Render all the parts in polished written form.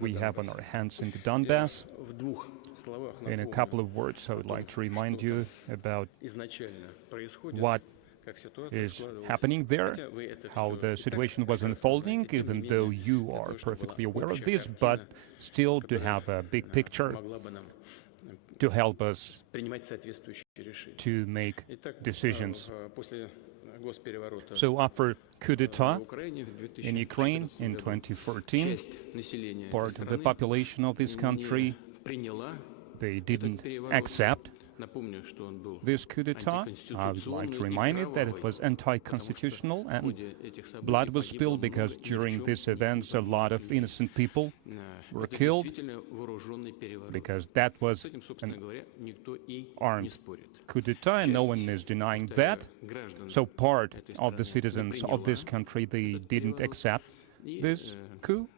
we have on our hands in the Donbass. In a couple of words, I would like to remind you about what is happening there, how the situation was unfolding, even though you are perfectly aware of this, but still to have a big picture to help us to make decisions. So after coup d'etat in Ukraine in 2014, part of the population of this country, they didn't accept this coup d'etat. I would like to remind it that it was anti-constitutional and blood was spilled because during these events a lot of innocent people were killed because that was an armed coup d'etat and no one is denying that. So part of the citizens of this country, they didn't accept this coup.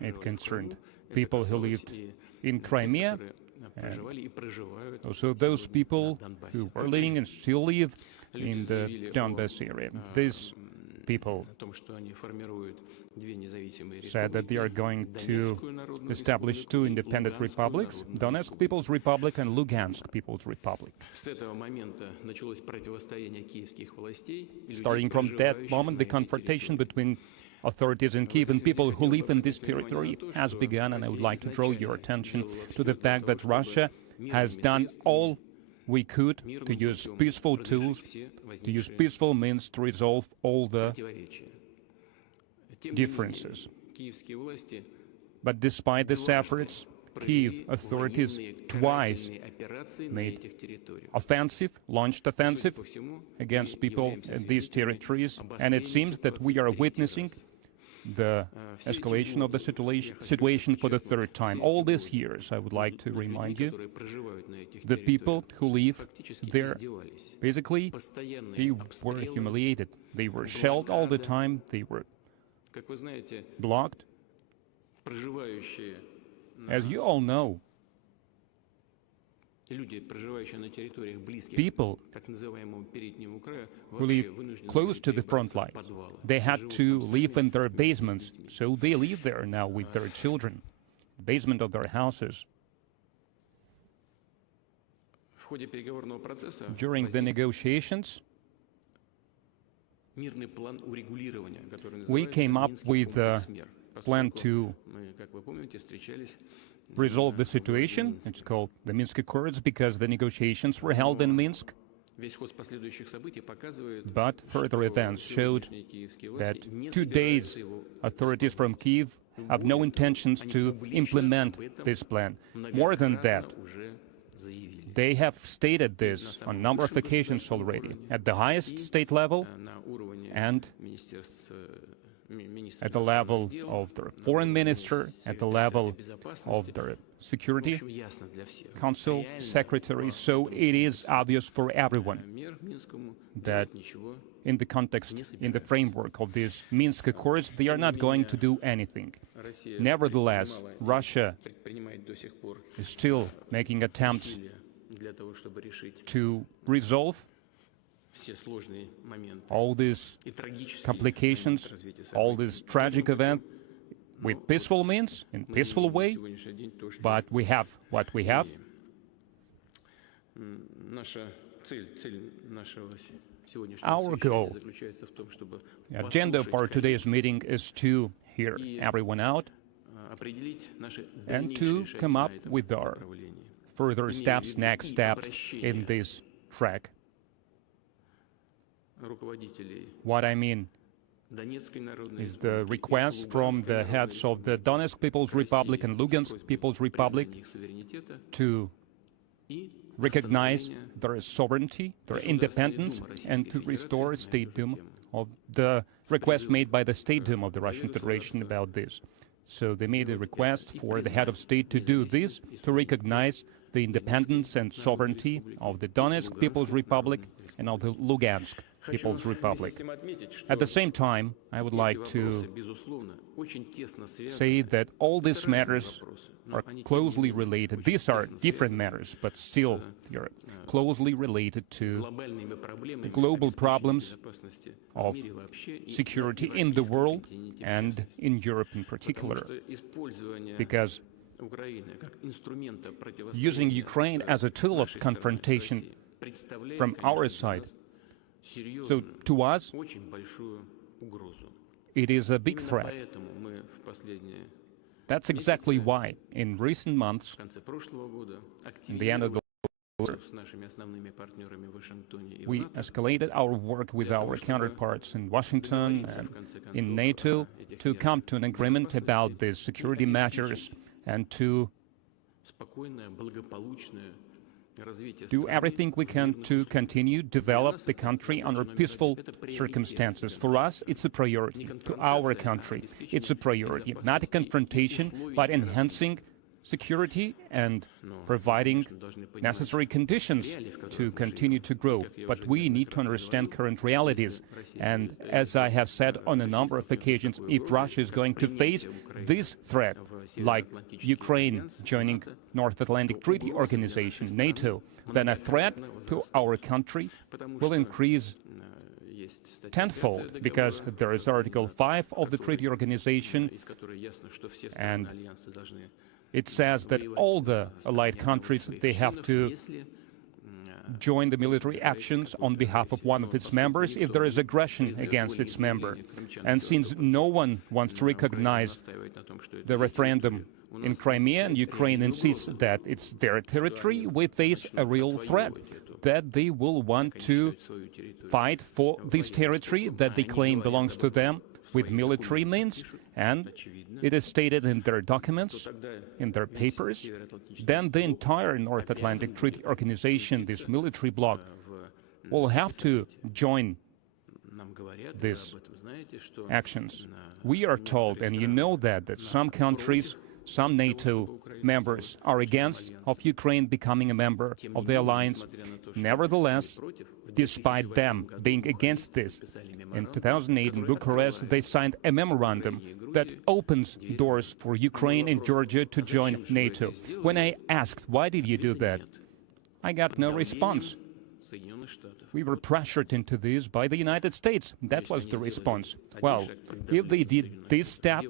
It concerned people who lived in Crimea, and also those people who were living and still live in the Donbass area. These people said that they are going to establish two independent republics, Donetsk People's Republic and Lugansk People's Republic. Starting from that moment, the confrontation between authorities in Kiev and people who live in this territory has begun, and I would like to draw your attention to the fact that Russia has done all we could to use peaceful tools, to use peaceful means to resolve all the differences. But despite these efforts, Kyiv authorities twice launched offensive against people in these territories, and it seems that we are witnessing the escalation of the situation for the third time. All these years, I would like to remind you, the people who live there, basically, they were humiliated. They were shelled all the time. They were blocked. As you all know, people who live close to the front line, they had to live in their basements, so they live there now with their children, basement of their houses. During the negotiations, we came up with a plan to resolve the situation. It's called the Minsk Accords because the negotiations were held in Minsk. But further events showed that 2 days authorities from Kyiv have no intentions to implement this plan. More than that, they have stated this on a number of occasions already, at the highest state level and at the level of the foreign minister, at the level of the Security Council secretary. So it is obvious for everyone that in the context, in the framework of these Minsk Accords, they are not going to do anything. Nevertheless, Russia is still making attempts to resolve all these complications, all this tragic event with peaceful means, in peaceful way, but we have what we have. Our goal, the agenda for today's meeting is to hear everyone out and to come up with our further steps, next steps in this track. What I mean is the request from the heads of the Donetsk People's Republic and Lugansk People's Republic to recognize their sovereignty, their independence, and to restore statehood of the request made by the statehood of the Russian Federation about this. So they made a request for the head of state to do this, to recognize the independence and sovereignty of the Donetsk People's Republic and of the Lugansk People's Republic. At the same time, I would like to say that all these matters are closely related. These are different matters, but still they are closely related to the global problems of security in the world and in Europe in particular. Because using Ukraine as a tool of confrontation from our side, so to us, it is a big threat. That's exactly why in recent months, in the end of the year, we escalated our work with our counterparts in Washington and in NATO to come to an agreement about the security measures and to do everything we can to continue develop the country under peaceful circumstances. For us, it's a priority. To our country, it's a priority. Not a confrontation, but enhancing security and providing necessary conditions to continue to grow. But we need to understand current realities. And as I have said on a number of occasions, if Russia is going to face this threat, like Ukraine joining North Atlantic Treaty Organization, NATO, then a threat to our country will increase tenfold, because there is Article 5 of the Treaty Organization, and it says that all the allied countries, they have to join the military actions on behalf of one of its members if there is aggression against its member. And since no one wants to recognize the referendum in Crimea, and Ukraine insists that it's their territory, we face a real threat that they will want to fight for this territory that they claim belongs to them with military means, and it is stated in their documents, in their papers. Then the entire North Atlantic Treaty Organization, this military bloc, will have to join these actions. We are told, and you know that some countries, some NATO members are against of Ukraine becoming a member of the alliance. Nevertheless, despite them being against this, in 2008 in Bucharest, they signed a memorandum that opens doors for Ukraine and Georgia to join NATO. When I asked, why did you do that? I got no response. We were pressured into this by the United States. That was the response. Well, if they did this step,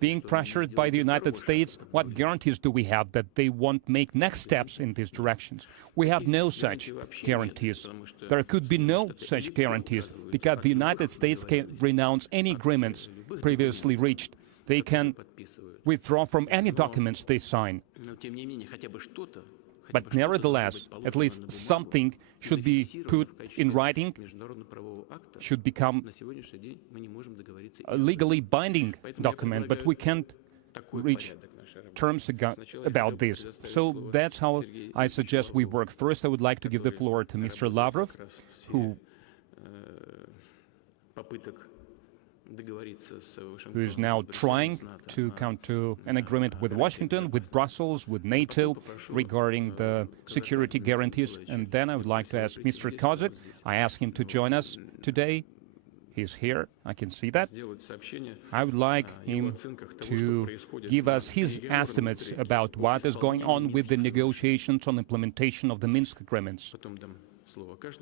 being pressured by the United States, what guarantees do we have that they won't make next steps in these directions? We have no such guarantees. There could be no such guarantees, because the United States can renounce any agreements previously reached. They can withdraw from any documents they sign. But nevertheless, at least something should be put in writing, should become a legally binding document, but we can't reach terms about this. So that's how I suggest we work. First, I would like to give the floor to Mr. Lavrov, who is now trying to come to an agreement with Washington, with Brussels, with NATO regarding the security guarantees. And then I would like to ask Mr. Kozak. I asked him to join us today. He's here. I can see that. I would like him to give us his estimates about what is going on with the negotiations on implementation of the Minsk agreements.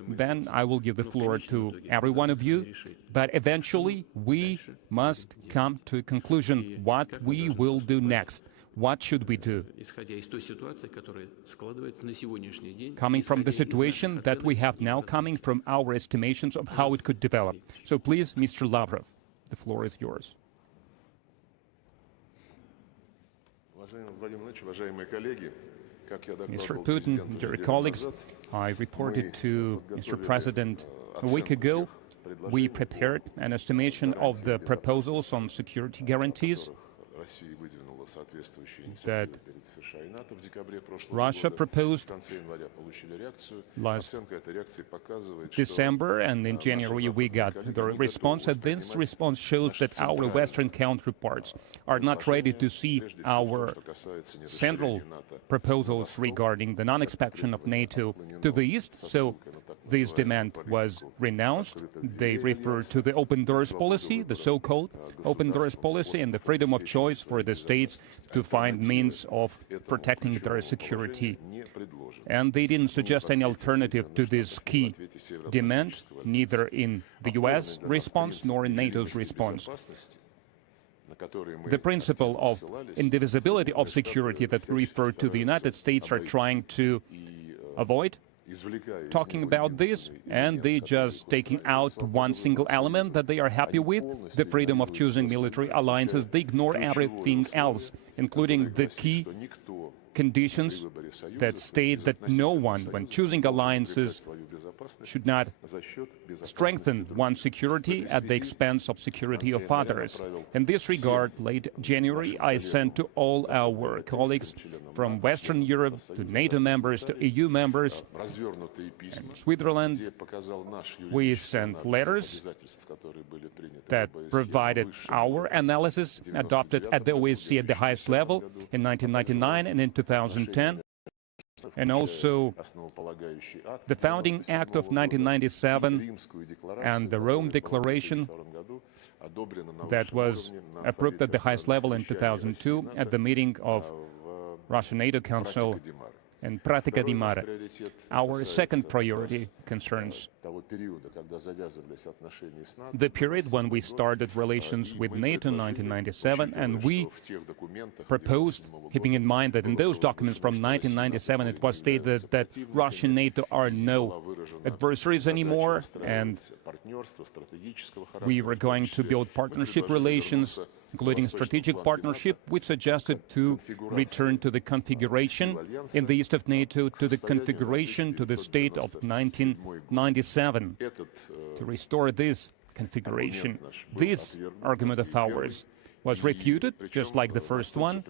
Then I will give the floor to every one of you, but eventually we must come to a conclusion what we will do next. What should we do? Coming from the situation that we have now, coming from our estimations of how it could develop. So please, Mr. Lavrov, the floor is yours. Mr. Putin, dear colleagues, I reported to Mr. President a week ago. We prepared an estimation of the proposals on security guarantees that Russia proposed last December, and in January we got the response, and this response shows that our Western counterparts are not ready to see our central proposals regarding the non-expansion of NATO to the east, so this demand was renounced. They refer to the open doors policy, the so-called open doors policy, and the freedom of choice for the states to find means of protecting their security. And they didn't suggest any alternative to this key demand, neither in the US response nor in NATO's response. The principle of indivisibility of security that refer to the United States are trying to avoid talking about this, and they just taking out one single element that they are happy with, the freedom of choosing military alliances. They ignore everything else, including the key conditions that state that no one, when choosing alliances, should not strengthen one's security at the expense of security of others. In this regard, late January, I sent to all our colleagues from Western Europe, to NATO members, to EU members, and Switzerland, we sent letters that provided our analysis adopted at the OSCE at the highest level in 1999 and in 2010, and also the Founding Act of 1997 and the Rome Declaration that was approved at the highest level in 2002 at the meeting of Russian NATO Council in Pratica di Mare. Our second priority concerns the period when we started relations with NATO in 1997, and we proposed, keeping in mind that in those documents from 1997 it was stated that Russia and NATO are no adversaries anymore, and we were going to build partnership relations, including strategic partnership. We suggested to return to the configuration in the east of NATO, to the configuration, to the state of 1997, to restore this configuration. This argument of ours was refuted, just like the first one,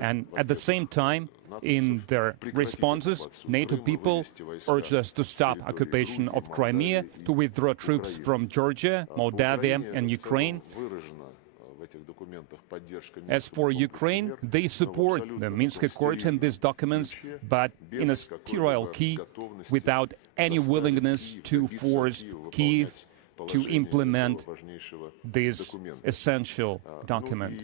and at the same time, in their responses, NATO people urged us to stop occupation of Crimea, to withdraw troops from Georgia, Moldavia, and Ukraine. As for Ukraine, they support the Minsk Accords and these documents, but in a sterile key, without any willingness to force Kyiv to implement this essential document.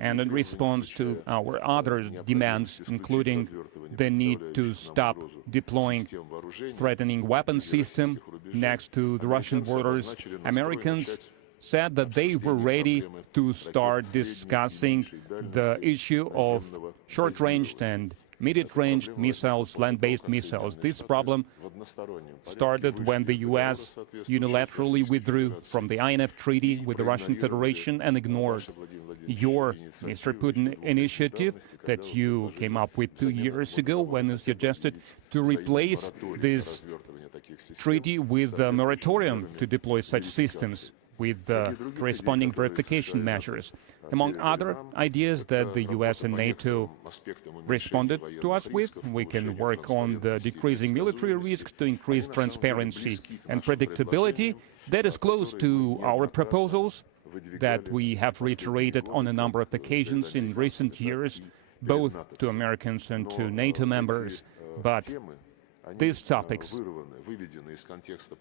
And in response to our other demands, including the need to stop deploying threatening weapon system next to the Russian borders, Americans said that they were ready to start discussing the issue of short-ranged and medium-range missiles, land-based missiles. This problem started when the US unilaterally withdrew from the INF treaty with the Russian Federation and ignored your, Mr. Putin, initiative that you came up with 2 years ago when you suggested to replace this treaty with a moratorium to deploy such systems, with corresponding verification measures, among other ideas that the US and NATO responded to us with. We can work on the decreasing military risks to increase transparency and predictability. That is close to our proposals that we have reiterated on a number of occasions in recent years, both to Americans and to NATO members. But these topics,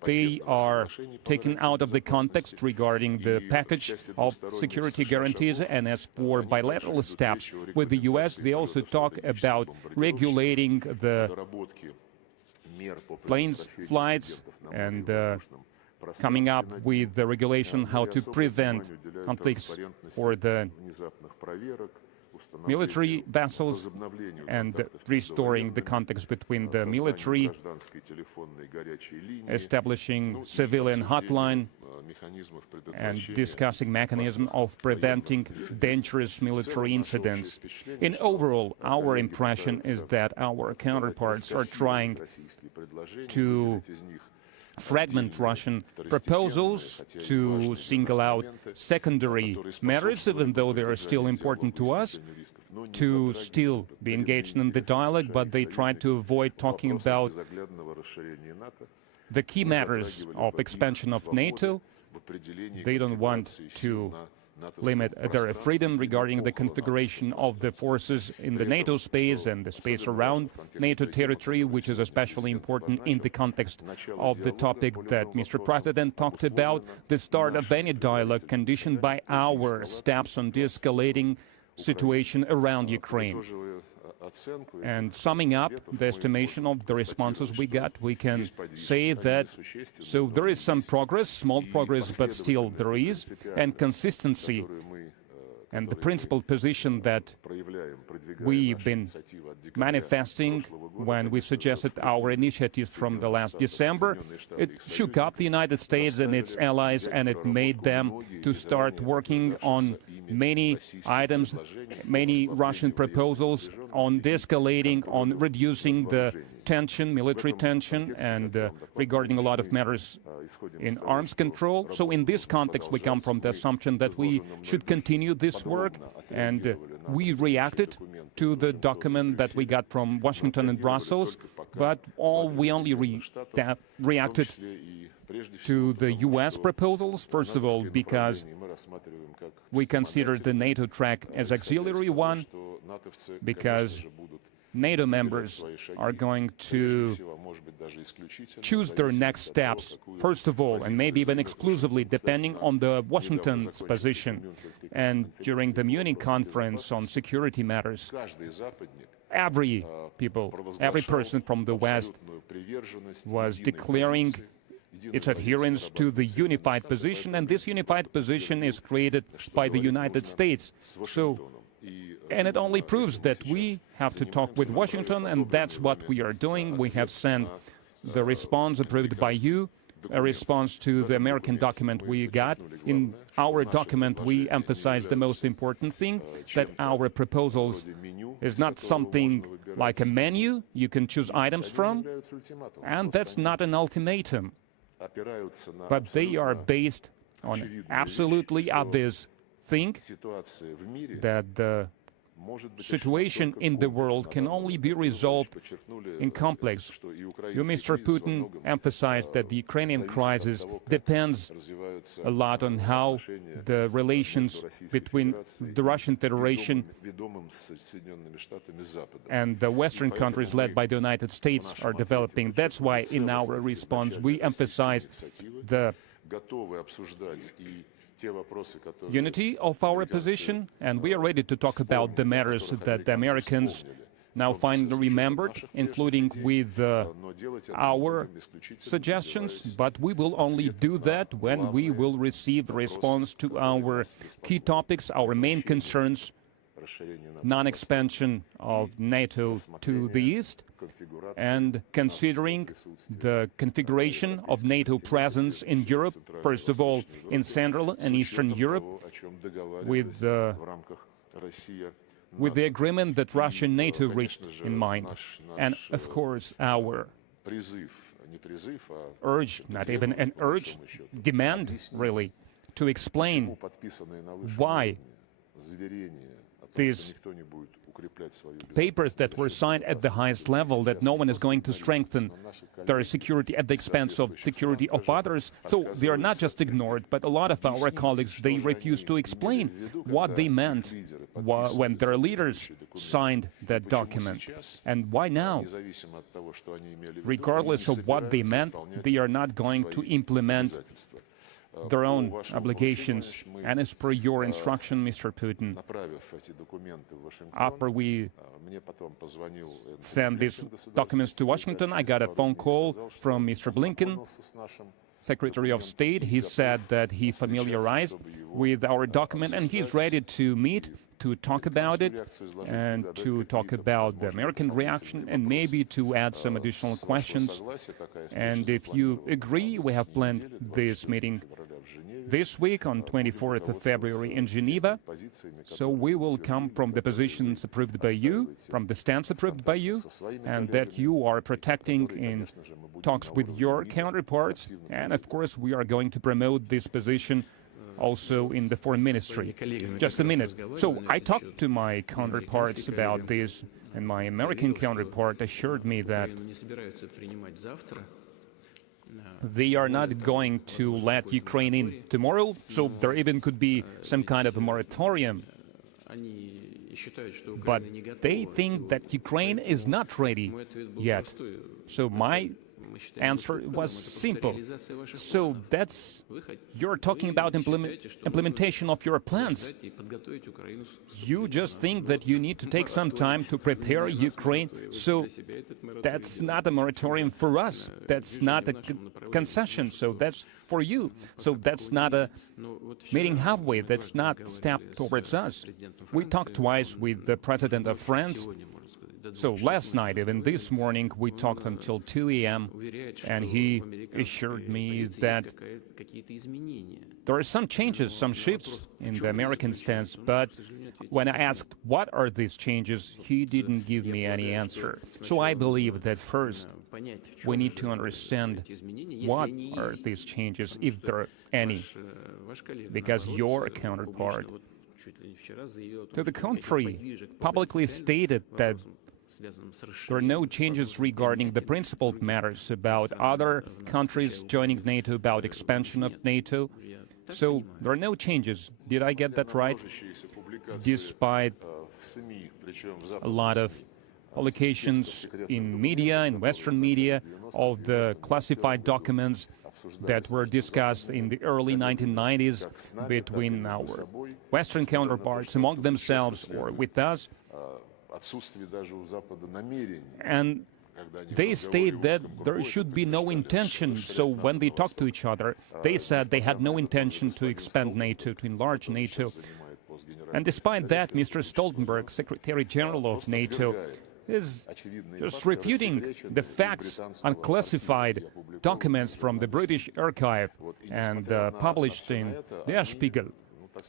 they are taken out of the context regarding the package of security guarantees, and as for bilateral steps with the US, they also talk about regulating the planes flights and coming up with the regulation how to prevent conflicts for the military vessels and restoring the context between the military, establishing civilian hotline, and discussing mechanism of preventing dangerous military incidents. In overall, our impression is that our counterparts are trying to fragment Russian proposals, to single out secondary matters, even though they are still important to us, to still be engaged in the dialogue, but they try to avoid talking about the key matters of expansion of NATO. They don't want to limit their freedom regarding the configuration of the forces in the NATO space and the space around NATO territory, which is especially important in the context of the topic that Mr. President talked about, the start of any dialogue conditioned by our steps on de-escalating situation around Ukraine. And summing up the estimation of the responses we got, we can say that, so there is some progress, small progress, but still there is, and consistency and the principled position that we've been manifesting when we suggested our initiatives from the last December. It shook up the United States and its allies, and it made them to start working on many items, many Russian proposals on de-escalating, on reducing the tension, military tension, and regarding a lot of matters in arms control. So in this context, we come from the assumption that we should continue this work, and we reacted to the document that we got from Washington and Brussels, but we only reacted to the U.S. proposals, first of all, because we consider the NATO track as auxiliary one, because NATO members are going to choose their next steps, first of all, and maybe even exclusively, depending on the Washington's position. And during the Munich conference on security matters, every person from the West was declaring its adherence to the unified position, and this unified position is created by the United States. And it only proves that we have to talk with Washington, and that's what we are doing. We have sent the response approved by you, a response to the American document we got. In our document, we emphasize the most important thing, that our proposals is not something like a menu you can choose items from, and that's not an ultimatum. But they are based on absolutely obvious thing, that the situation in the world can only be resolved in complex. You, Mr. Putin, emphasized that the Ukrainian crisis depends a lot on how the relations between the Russian Federation and the Western countries led by the United States are developing. That's why in our response we emphasize the unity of our position, and we are ready to talk about the matters that the Americans now finally remembered, including with our suggestions, but we will only do that when we will receive response to our key topics, our main concerns: non-expansion of NATO to the east, and considering the configuration of NATO presence in Europe, first of all in Central and Eastern Europe, with the agreement that Russia and NATO reached in mind. And of course our urge, not even an urge, demand really, to explain why these papers that were signed at the highest level, that no one is going to strengthen their security at the expense of security of others. So they are not just ignored, but a lot of our colleagues, they refuse to explain what they meant when their leaders signed that document. And why now? Regardless of what they meant, they are not going to implement their own obligations. And as per your instruction, Mr. Putin, after we sent these documents to Washington, I got a phone call from Mr. Blinken, Secretary of State. He said that he familiarized with our document and he's ready to meet to talk about it and to talk about the American reaction and maybe to add some additional questions. And if you agree, we have planned this meeting this week on 24th of February in Geneva. So we will come from the positions approved by you, from the stance approved by you, and that you are protecting in talks with your counterparts. And of course, we are going to promote this position also in the foreign ministry. Just a minute. So I talked to my counterparts about this, and my American counterpart assured me that they are not going to let Ukraine in tomorrow, so there even could be some kind of a moratorium. But they think that Ukraine is not ready yet. So my answer was simple. So you're talking about implementation of your plans. You just think that you need to take some time to prepare Ukraine. So that's not a moratorium for us. That's not a concession. So that's for you. So that's not a meeting halfway. That's not a step towards us. We talked twice with the president of France. So last night, even this morning, we talked until 2 a.m., and he assured me that there are some changes, some shifts in the American stance, but when I asked what are these changes, he didn't give me any answer. So I believe that first, we need to understand what are these changes, if there are any, because your counterpart, to the contrary, publicly stated that there are no changes regarding the principled matters about other countries joining NATO, about expansion of NATO. So there are no changes. Did I get that right? Despite a lot of publications in media, in Western media, of the classified documents that were discussed in the early 1990s between our Western counterparts among themselves or with us, and they state that there should be no intention. So when they talked to each other, they said they had no intention to expand NATO, to enlarge NATO. And despite that, Mr. Stoltenberg, Secretary General of NATO, is just refuting the facts, unclassified documents from the British archive and published in Der Spiegel.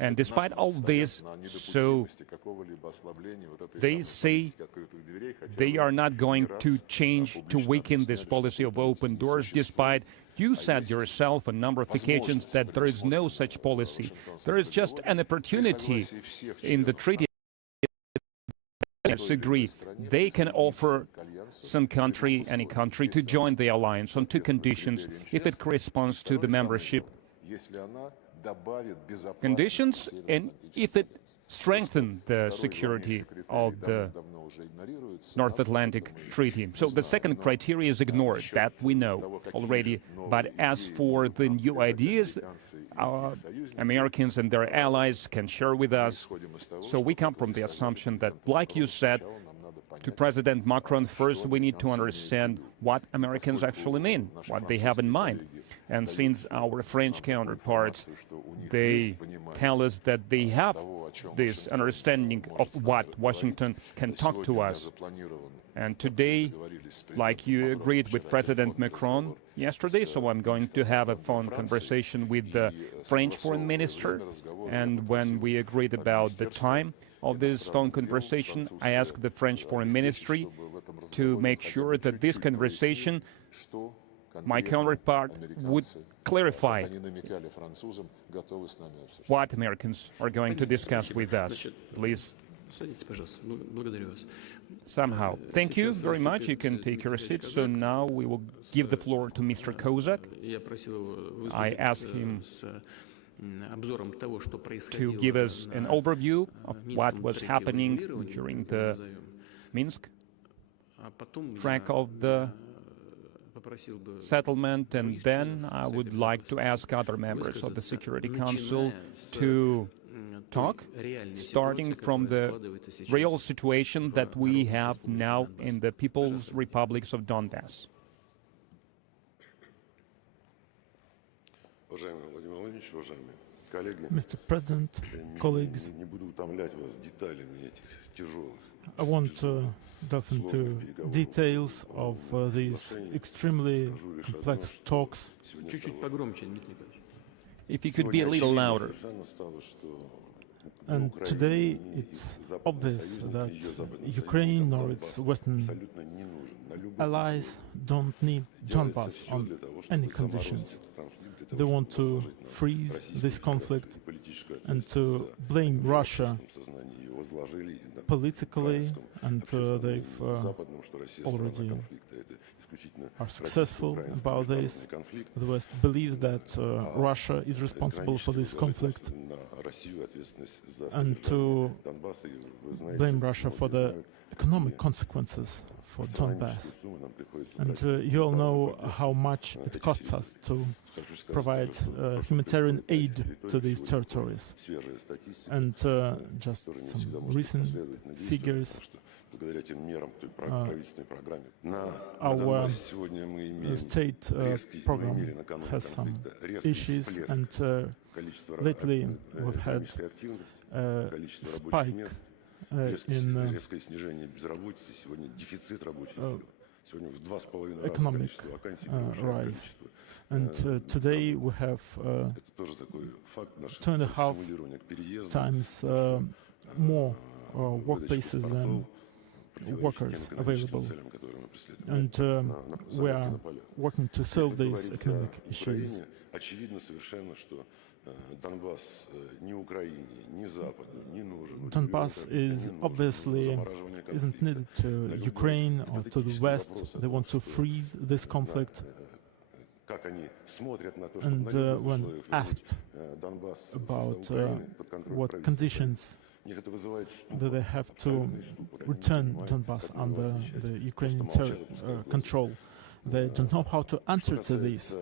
And despite all this, so they say they are not going to change, to weaken this policy of open doors, despite you said yourself on a number of occasions that there is no such policy. There is just an opportunity in the treaty. Agree, they can offer some country, any country, to join the alliance on two conditions, if it corresponds to the membership conditions and if it strengthens the security of the North Atlantic Treaty. So the second criteria is ignored, that we know already. But as for the new ideas, Americans and their allies can share with us. So we come from the assumption that, like you said to President Macron, first we need to understand what Americans actually mean, what they have in mind. And since our French counterparts, they tell us that they have this understanding of what Washington can talk to us. And today, like you agreed with President Macron yesterday, so I'm going to have a phone conversation with the French foreign minister. And when we agreed about the time of this phone conversation, I asked the French foreign ministry to make sure that this conversation, my counterpart, would clarify what Americans are going to discuss with us. Please. Somehow. Thank you very much. You can take your seat. So now we will give the floor to Mr. Kozak. I asked him to give us an overview of what was happening during the Minsk track of the settlement, and then I would like to ask other members of the Security Council to talk, starting from the real situation that we have now in the People's Republics of Donbass. Mr. President, colleagues, I won't delve into details of these extremely complex talks. If you could be a little louder. And today it's obvious that Ukraine or its Western allies don't need Donbass on any conditions. They want to freeze this conflict and to blame Russia politically, and they've already are successful about this. The West believes that Russia is responsible for this conflict, and to blame Russia for the economic consequences for Donbass. And you all know how much it costs us to provide humanitarian aid to these territories. And just some recent figures. Our state program has some issues, and lately we've had a spike in economic rise. And today we have 2.5 times more workplaces than workers available. And we are working to solve these economic issues. Donbass is obviously isn't needed to Ukraine or to the West. They want to freeze this conflict. And when asked about what conditions that they have to return Donbass under the Ukrainian control, they don't know how to answer to this.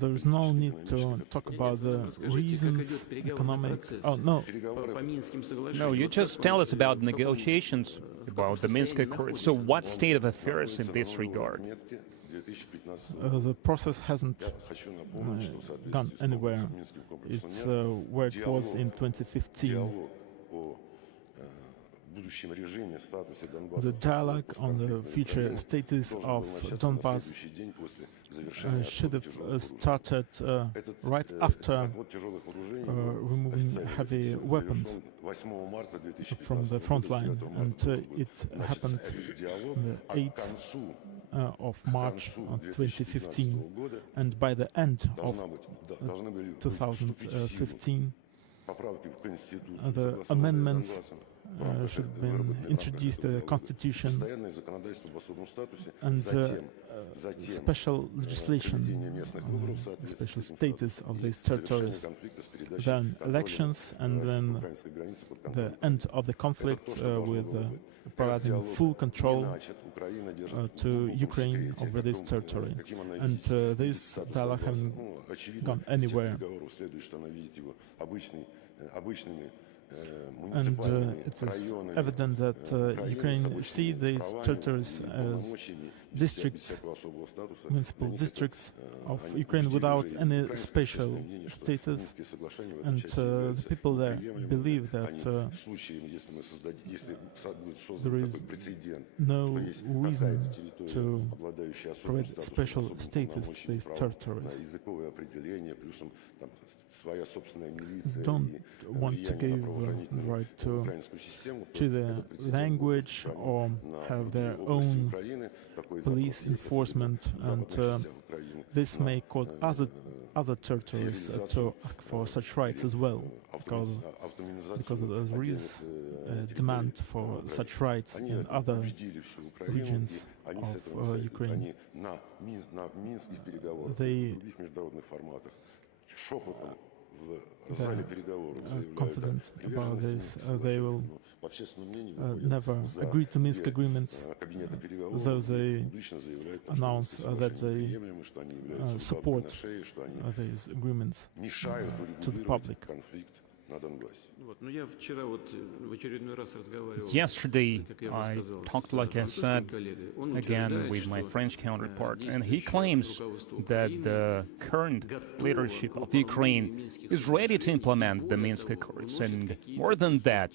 There is no need to talk about the reasons, economic. Oh, no. No, you just tell us about negotiations, about the Minsk Accord. So what state of affairs in this regard? The process hasn't gone anywhere. It's where it was in 2015. The dialogue on the future status of Donbass should have started right after removing heavy weapons from the front line, and it happened on the 8th of March of 2015, and by the end of 2015 the amendments should have been introduced to the Constitution, and special legislation, special status of these territories, then elections, and then the end of the conflict with providing full control to Ukraine over this territory. And this dialogue hasn't gone anywhere. And it is evident that Ukraine sees these territories as districts, municipal districts of Ukraine without any special status, and the people there believe that there is no reason to provide special status to these territories. Don't want to give the right to the language or have their own police enforcement, and this may cause other territories to ask for such rights as well, because there is a demand for such rights in other regions of Ukraine. They confident about this. They will never agree to Minsk agreements, though they announce that they support these agreements to the public. Yesterday, I talked, like I said, again with my French counterpart, and he claims that the current leadership of Ukraine is ready to implement the Minsk Accords, and more than that,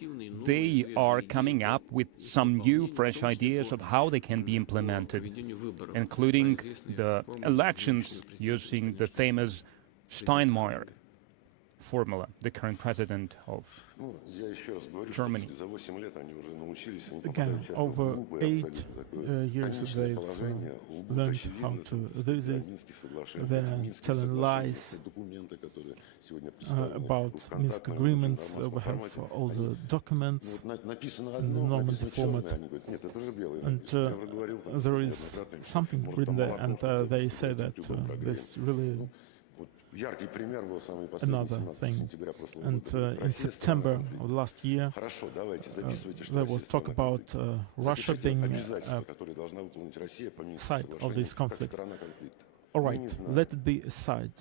they are coming up with some new, fresh ideas of how they can be implemented, including the elections using the famous Steinmeier formula, the current president of Germany. Again, over 8 years they've learned how to do this. They're telling lies about Minsk agreements. We have all the documents in the Normandy format, and there is something written there, and they say that this really another thing. And in September of last year, there was talk about Russia being a side of this conflict. All right, let it be a side.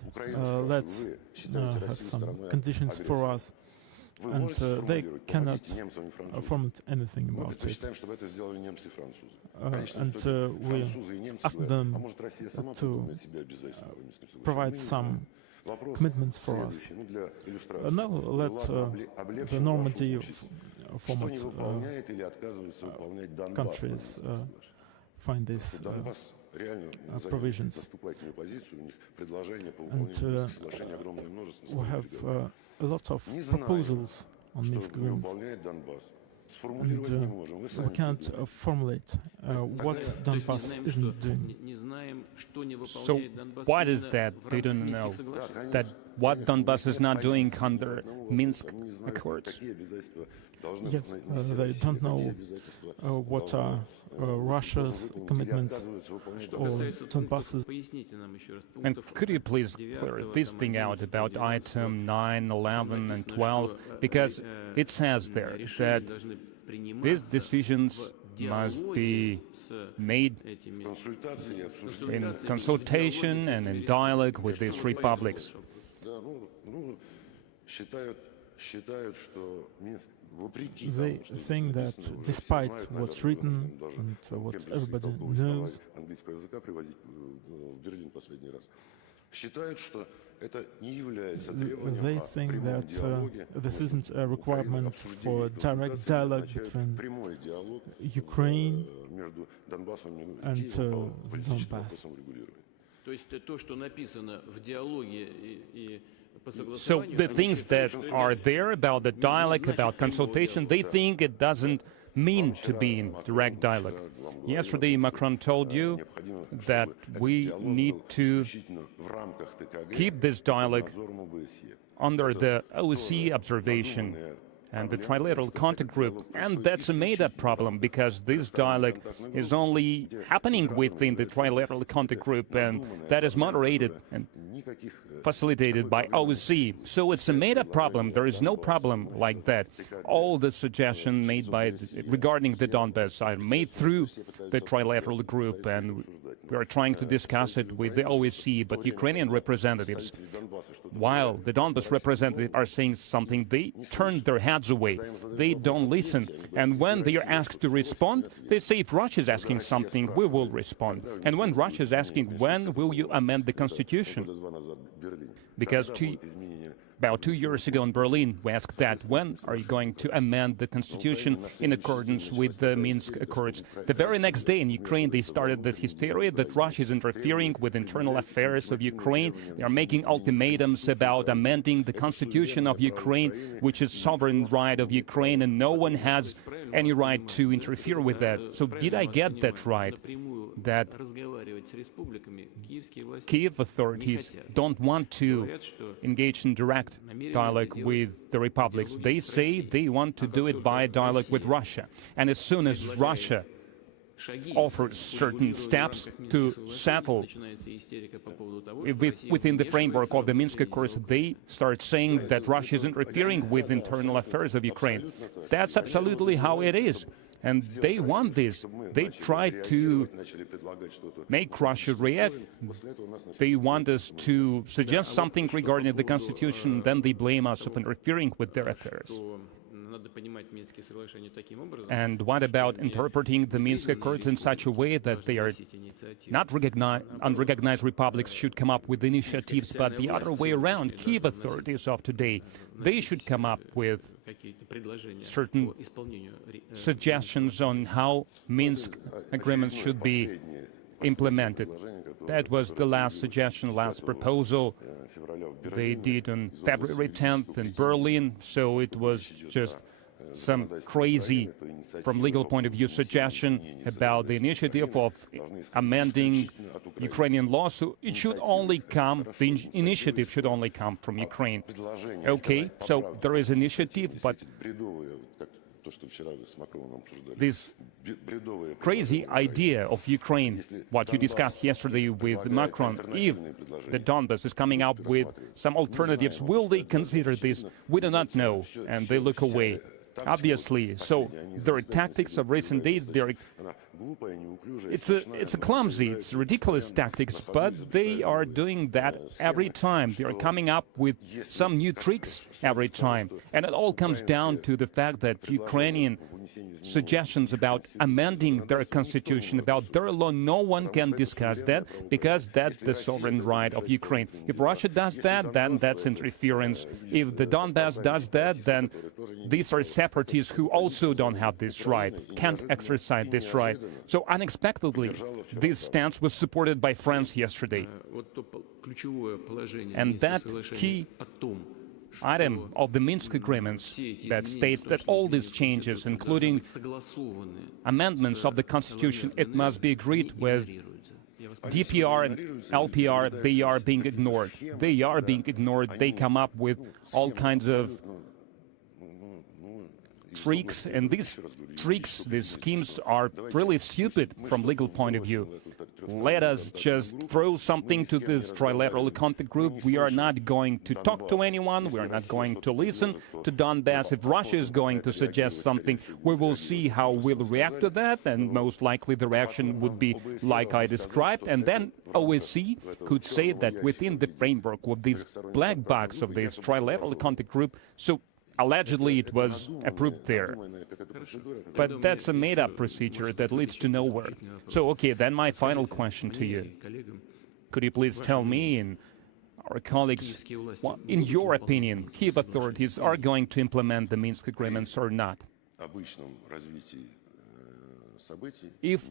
Let's have some conditions for us, and they cannot formulate anything about it. And we asked them to provide some commitments for us. Now let the Normandy format countries find these provisions. And we have a lot of proposals on Minsk agreements. And we can't formulate what Donbass isn't doing. So why is that they don't know that what Donbass is not doing under Minsk Accords? Yes, they don't know what are Russia's commitments or Donbass's. And could you please clear this thing out about item 9, 11, and 12? Because it says there that these decisions must be made in consultation and in dialogue with these republics. They think that despite what's written and what everybody knows, they think that this isn't a requirement for direct dialogue between Ukraine and Donbass. So the things that are there about the dialogue, about consultation, they think it doesn't mean to be in direct dialogue. Yesterday, Macron told you that we need to keep this dialogue under the OSCE observation and the Trilateral Contact Group. And that's a made-up problem, because this dialogue is only happening within the Trilateral Contact Group, and that is moderated and facilitated by OSCE. So it's a made-up problem. There is no problem like that. All the suggestions made regarding the Donbass are made through the Trilateral Group, and we are trying to discuss it with the OSCE, but Ukrainian representatives, while the Donbass representatives are saying something, they turn their heads away. They don't listen. And when they are asked to respond, they say, if Russia is asking something, we will respond. And when Russia is asking, when will you amend the constitution? Because about 2 years ago in Berlin, we asked that, when are you going to amend the constitution in accordance with the Minsk Accords? The very next day in Ukraine, they started the hysteria that Russia is interfering with internal affairs of Ukraine. They are making ultimatums about amending the constitution of Ukraine, which is sovereign right of Ukraine, and no one has any right to interfere with that. So did I get that right? That Kiev authorities don't want to engage in direct dialogue with the republics. They say they want to do it by dialogue with Russia. And as soon as Russia offers certain steps to settle within the framework of the Minsk Accords, they start saying that Russia is interfering with internal affairs of Ukraine. That's absolutely how it is. And they want this. They try to make Russia react. They want us to suggest something regarding the constitution, then they blame us of interfering with their affairs. And what about interpreting the Minsk Accords in such a way that they are not unrecognized republics should come up with initiatives, but the other way around? Kiev authorities of today, they should come up with certain suggestions on how Minsk agreements should be implemented. That was the last suggestion, last proposal they did on February 10th in Berlin, so it was just some crazy, from legal point of view, suggestion about the initiative of amending Ukrainian law. So it should only come, the initiative should only come from Ukraine. Okay, so there is initiative, but this crazy idea of Ukraine, what you discussed yesterday with Macron, if the Donbass is coming up with some alternatives, will they consider this? We do not know, and they look away. Obviously, so their tactics of recent days, it's a clumsy, it's ridiculous tactics, but they are doing that every time. They are coming up with some new tricks every time, and it all comes down to the fact that Ukrainian suggestions about amending their constitution, about their law, no one can discuss that, because that's the sovereign right of Ukraine. If Russia does that, then that's interference. If the Donbass does that, then these are separatists who also don't have this right, can't exercise this right. So unexpectedly, this stance was supported by France yesterday. And that key item of the Minsk agreements that states that all these changes, including amendments of the constitution, it must be agreed with DPR and LPR, they are being ignored. They are being ignored. They come up with all kinds of tricks, and these tricks, these schemes are really stupid from legal point of view. Let us just throw something to this trilateral contact group. We are not going to talk to anyone. We are not going to listen to Donbass. If Russia is going to suggest something, we will see how we'll react to that, and most likely the reaction would be like I described, and then OSCE could say that within the framework of this black box of this trilateral contact group, so allegedly it was approved there. But that's a made-up procedure that leads to nowhere. So, okay, then my final question to you. Could you please tell me and our colleagues, what, in your opinion, Kyiv authorities are going to implement the Minsk agreements or not? If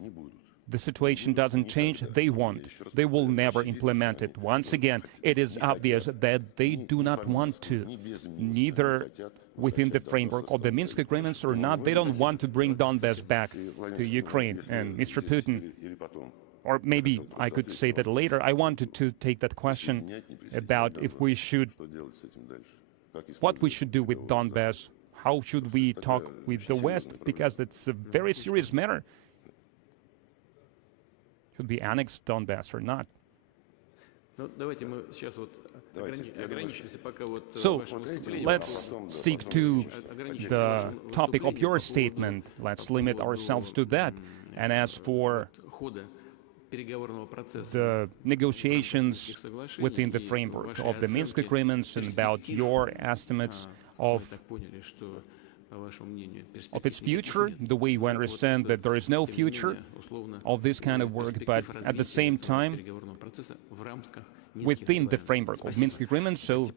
the situation doesn't change, they won't. They will never implement it. Once again, it is obvious that they do not want to, neither within the framework of the Minsk agreements or not. They don't want to bring Donbass back to Ukraine. And Mr. Putin, or maybe I could say that later, I wanted to take that question about if we should, what we should do with Donbass, how should we talk with the West, because that's a very serious matter. Should be annexed Donbass or not? So, let's stick to the topic of your statement. Let's limit ourselves to that. And as for the negotiations within the framework of the Minsk agreements and about your estimates of its future, the way you understand that there is no future of this kind of work, but at the same time, within the framework of Minsk agreements, so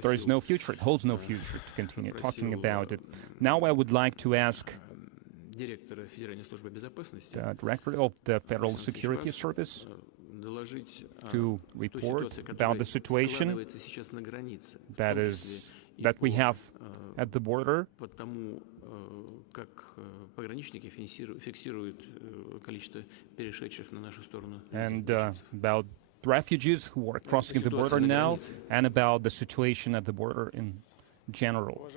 there is no future, it holds no future to continue talking about it. Now I would like to ask the director of the Federal Security Service to report about the situation that we have at the border, and about refugees who are crossing the border now, and about the situation at the border in general.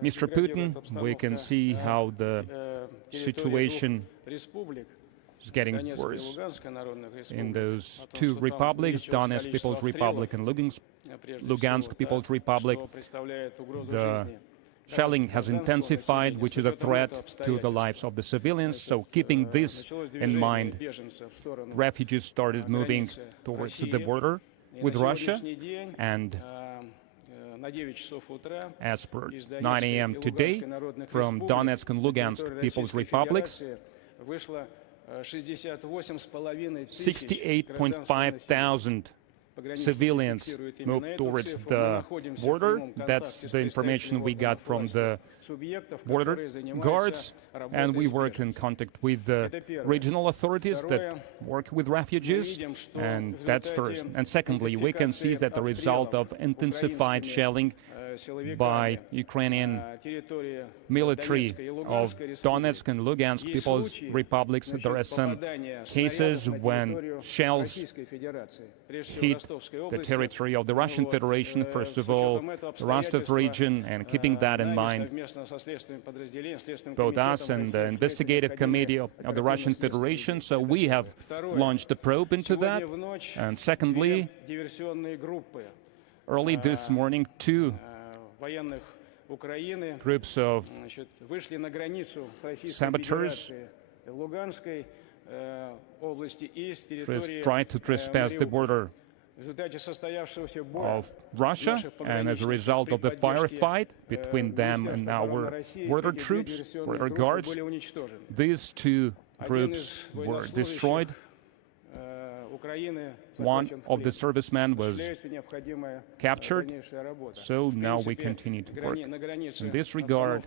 Mr. Putin, we can see how the situation is getting worse in those two republics, Donetsk People's Republic and Lugansk People's Republic. The Shelling has intensified, which is a threat to the lives of the civilians. So keeping this in mind, refugees started moving towards the border with Russia, and as per 9 a.m. today, from Donetsk and Lugansk People's Republics, 68.5 thousand civilians moved towards the border. That's the information we got from the border guards, and we work in contact with the regional authorities that work with refugees, and that's first. And secondly, we can see that the result of intensified shelling by Ukrainian military of Donetsk and Lugansk People's Republics, there are some cases when shells hit the territory of the Russian Federation, first of all, the Rostov region, and keeping that in mind, both us and the investigative committee of the Russian Federation, so we have launched a probe into that. And secondly, early this morning, two groups of saboteurs tried to trespass the border of Russia, and as a result of the firefight between them and our border troops, border guards, these two groups were destroyed. One of the servicemen was captured, so now we continue to work. In this regard,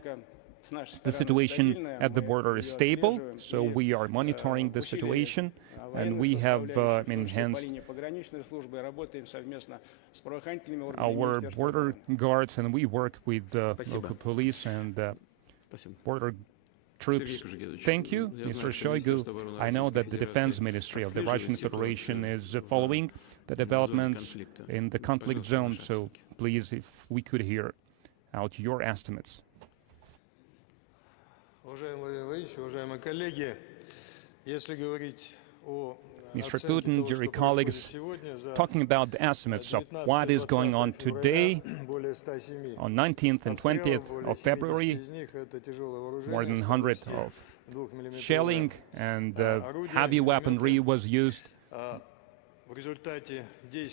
the situation at the border is stable, so we are monitoring the situation, and we have enhanced our border guards, and we work with the local police and border troops. Thank you, Mr. Shoigu. I know that the Defense Ministry of the Russian Federation is following the developments in the conflict zone, so please, if we could hear out your estimates. Mr. Putin, dear colleagues, talking about the estimates of what is going on today, on 19th and 20th of February, more than 100 of shelling and heavy weaponry was used,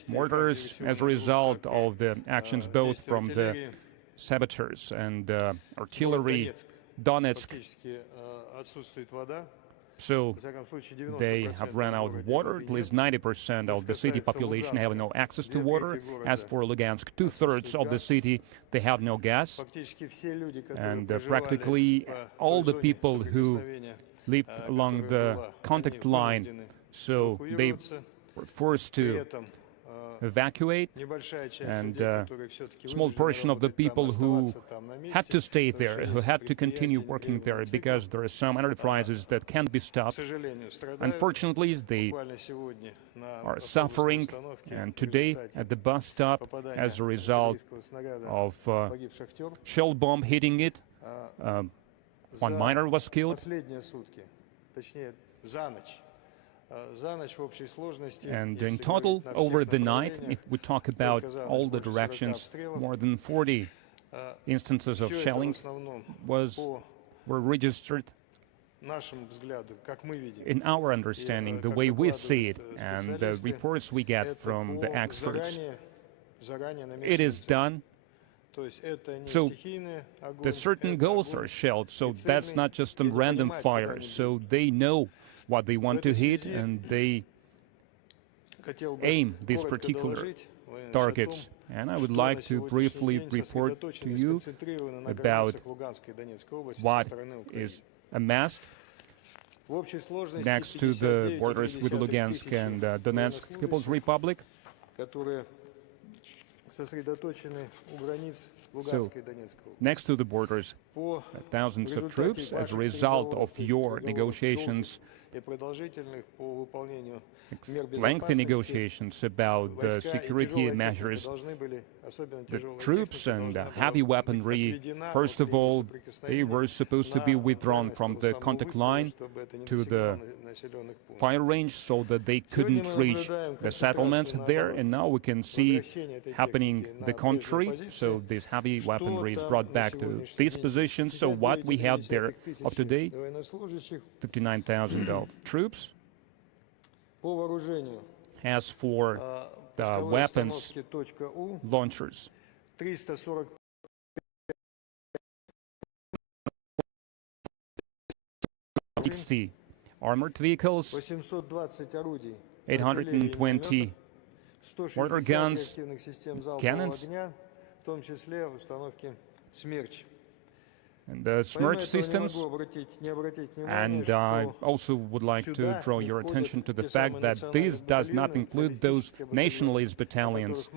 mortars as a result of the actions both from the saboteurs and artillery. Donetsk, so they have run out of water. At least 90% of the city population have no access to water. As for Lugansk, 2/3 of the city, they have no gas. And practically all the people who lived along the contact line, so they were forced to evacuate, and a small portion of the people who had to stay there, who had to continue working there, because there are some enterprises that can't be stopped. Unfortunately, they are suffering, and today at the bus stop, as a result of shell bomb hitting it, one miner was killed. And in total, over the night, if we talk about all the directions, more than 40 instances of shelling were registered. In our understanding, the way we see it, and the reports we get from the experts, it is done. So the certain goals are shelled, so that's not just a random fire, so they know what they want to hit, and they aim these particular targets. And I would like to briefly report to you about what is amassed next to the borders with Lugansk and Donetsk People's Republic. So, next to the borders, thousands of troops, as a result of your negotiations, lengthy negotiations about the security measures, the troops and heavy weaponry, first of all, they were supposed to be withdrawn from the contact line to the fire range so that they couldn't reach the settlements there. And now we can see happening the contrary. So this heavy weaponry is brought back to these positions. So what we have there of today, 59,000 of troops. As for the weapons launchers, 60 armored vehicles, 820 mortar guns, cannons, and the Smerch systems. And I also would like to draw your attention to the fact that this does not include those nationalist battalions.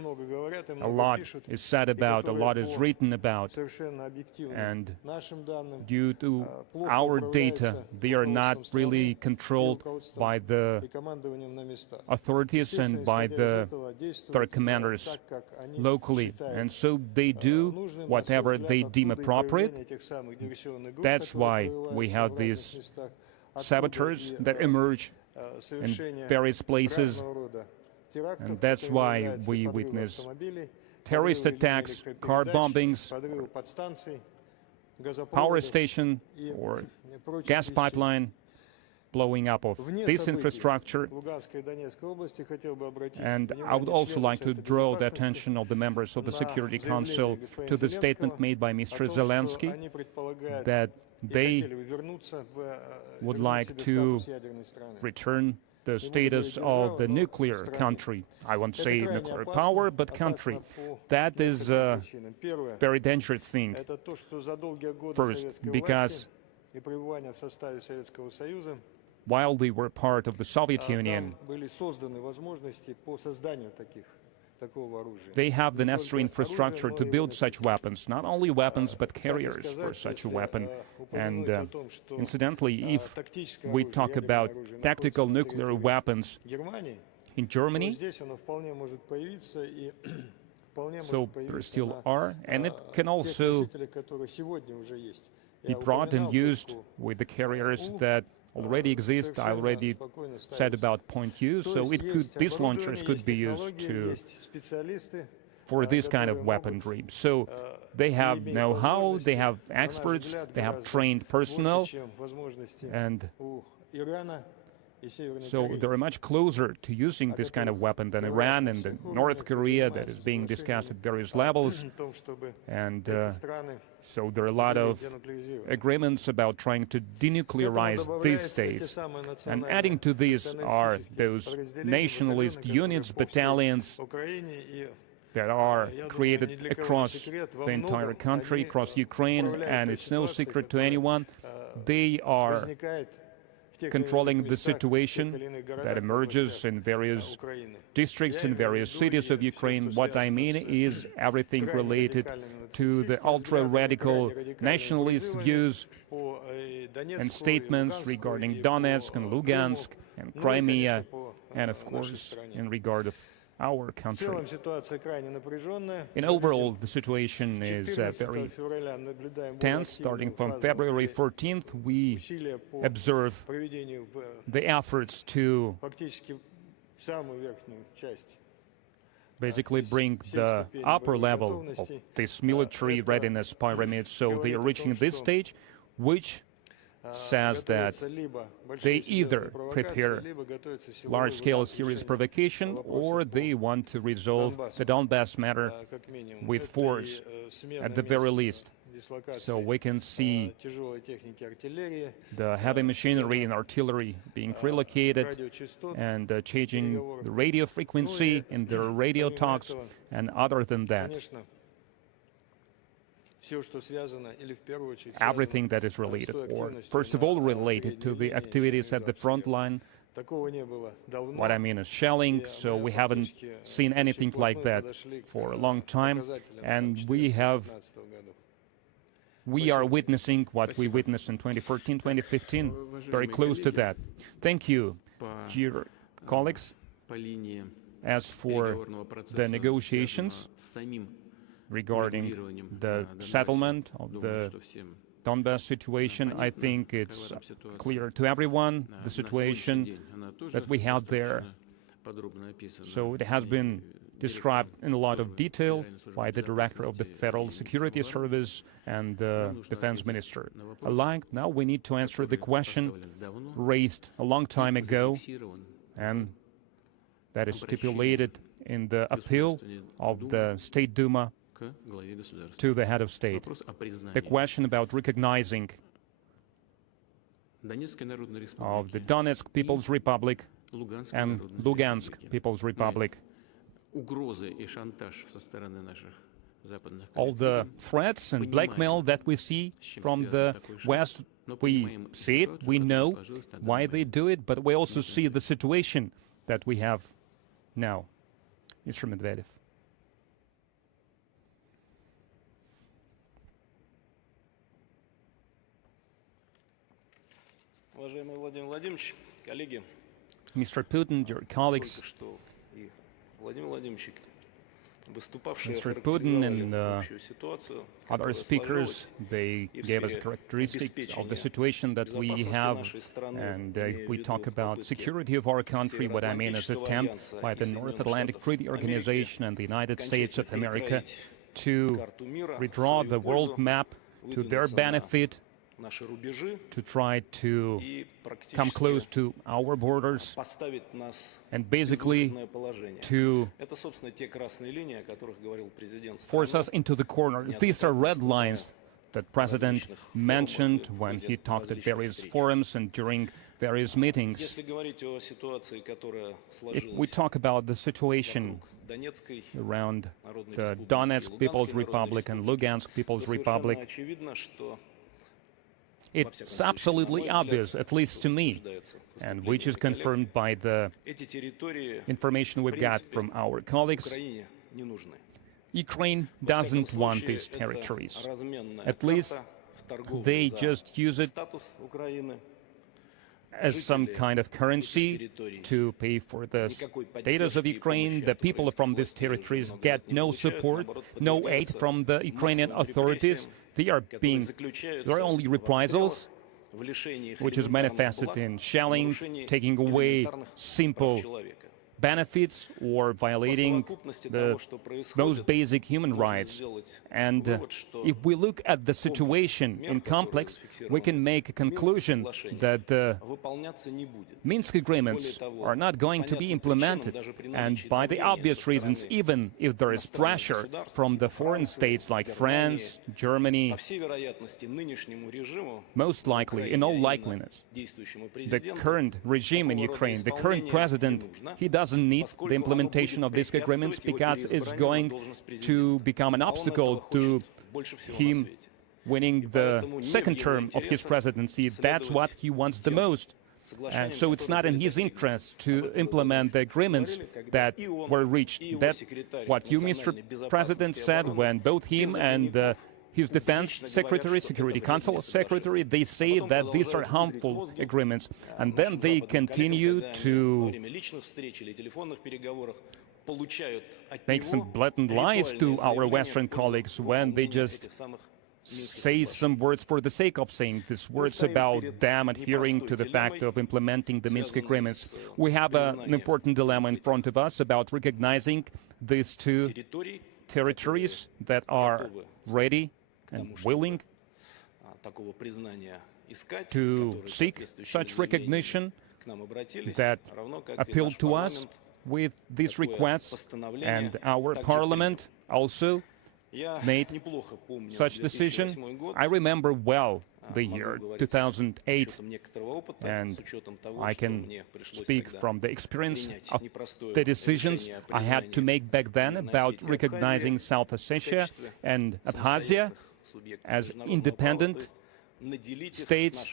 A lot is said about, a lot is written about, and due to our data, they are not really controlled by the authorities and by their commanders locally, and so they do whatever they deem appropriate. That's why we have these saboteurs that emerge in various places, and that's why we witness terrorist attacks, car bombings, power station or gas pipeline, blowing up of this infrastructure. And I would also like to draw the attention of the members of the Security Council to the statement made by Mr. Zelensky that they would like to return the status of the nuclear country. I won't say nuclear power, but country. That is a very dangerous thing. First, because while they were part of the Soviet Union, they have the necessary infrastructure to build such weapons, not only weapons, but carriers for such a weapon. And incidentally, if we talk about tactical nuclear weapons in Germany, so there still are, and it can also be brought and used with the carriers that already exist. I already said about point use, so these launchers could be used for this kind of weaponry. So they have know-how, they have experts, they have trained personnel, and so they're much closer to using this kind of weapon than Iran and North Korea that is being discussed at various levels. And so there are a lot of agreements about trying to denuclearize these states. And adding to this are those nationalist units, battalions that are created across the entire country, across Ukraine, and it's no secret to anyone. They are controlling the situation that emerges in various districts, in various cities of Ukraine. What I mean is everything related to the ultra-radical nationalist views and statements regarding Donetsk and Lugansk and Crimea, and of course in regard of our country. In overall, the situation is very tense. Starting from February 14th, we observe the efforts to basically bring the upper level of this military readiness pyramid, so they are reaching this stage, which says that they either prepare large-scale serious provocation or they want to resolve the Donbass matter with force, at the very least. So we can see the heavy machinery and artillery being relocated and changing the radio frequency in their radio talks, and other than that, everything that is related, or first of all related to the activities at the front line. What I mean is shelling, so we haven't seen anything like that for a long time, and we are witnessing what we witnessed in 2014, 2015, very close to that. Thank you, dear colleagues. As for the negotiations regarding the settlement of the Donbass situation, I think it's clear to everyone, the situation that we have there. So it has been described in a lot of detail by the director of the Federal Security Service and the defense minister alike. Now we need to answer the question raised a long time ago, and that is stipulated in the appeal of the State Duma to the head of state. The question about recognizing of the Donetsk People's Republic and Lugansk People's Republic. All the threats and blackmail that we see from the West, we see it, we know why they do it, but we also see the situation that we have now. Mr. Medvedev. Mr. Putin, dear colleagues, Mr. Putin and other speakers, they gave us characteristics of the situation that we have, and if we talk about security of our country, what I mean is attempt by the North Atlantic Treaty Organization and the United States of America to redraw the world map to their benefit, to try to come close to our borders and basically to force us into the corner. These are red lines that President mentioned when he talked at various forums and during various meetings. If we talk about the situation around the Donetsk People's Republic and Lugansk People's Republic, it's absolutely obvious, at least to me, and which is confirmed by the information we've got from our colleagues. Ukraine doesn't want these territories. At least they just use it as some kind of currency to pay for the status of Ukraine. The people from these territories get no support, no aid from the Ukrainian authorities. There are only reprisals, which is manifested in shelling, taking away simple benefits or violating the most basic human rights. And if we look at the situation in complex, we can make a conclusion that the Minsk agreements are not going to be implemented. And by the obvious reasons, even if there is pressure from the foreign states like France, Germany, most likely, in all likeliness, the current regime in Ukraine, the current president, he doesn't need the implementation of these agreements because it's going to become an obstacle to him winning the second term of his presidency. That's what he wants the most. So it's not in his interest to implement the agreements that were reached. That's what you, Mr. President, said when both him and his defense secretary, security council secretary, they say that these are harmful agreements. And then they continue to make some blatant lies to our Western colleagues when they just say some words for the sake of saying these words about them adhering to the fact of implementing the Minsk agreements. We have an important dilemma in front of us about recognizing these two territories that are ready and willing to seek such recognition, that appealed to us with these requests, and our parliament also made such decision. I remember well the year 2008, and I can speak from the experience of the decisions I had to make back then about recognizing South Ossetia and Abkhazia as independent states,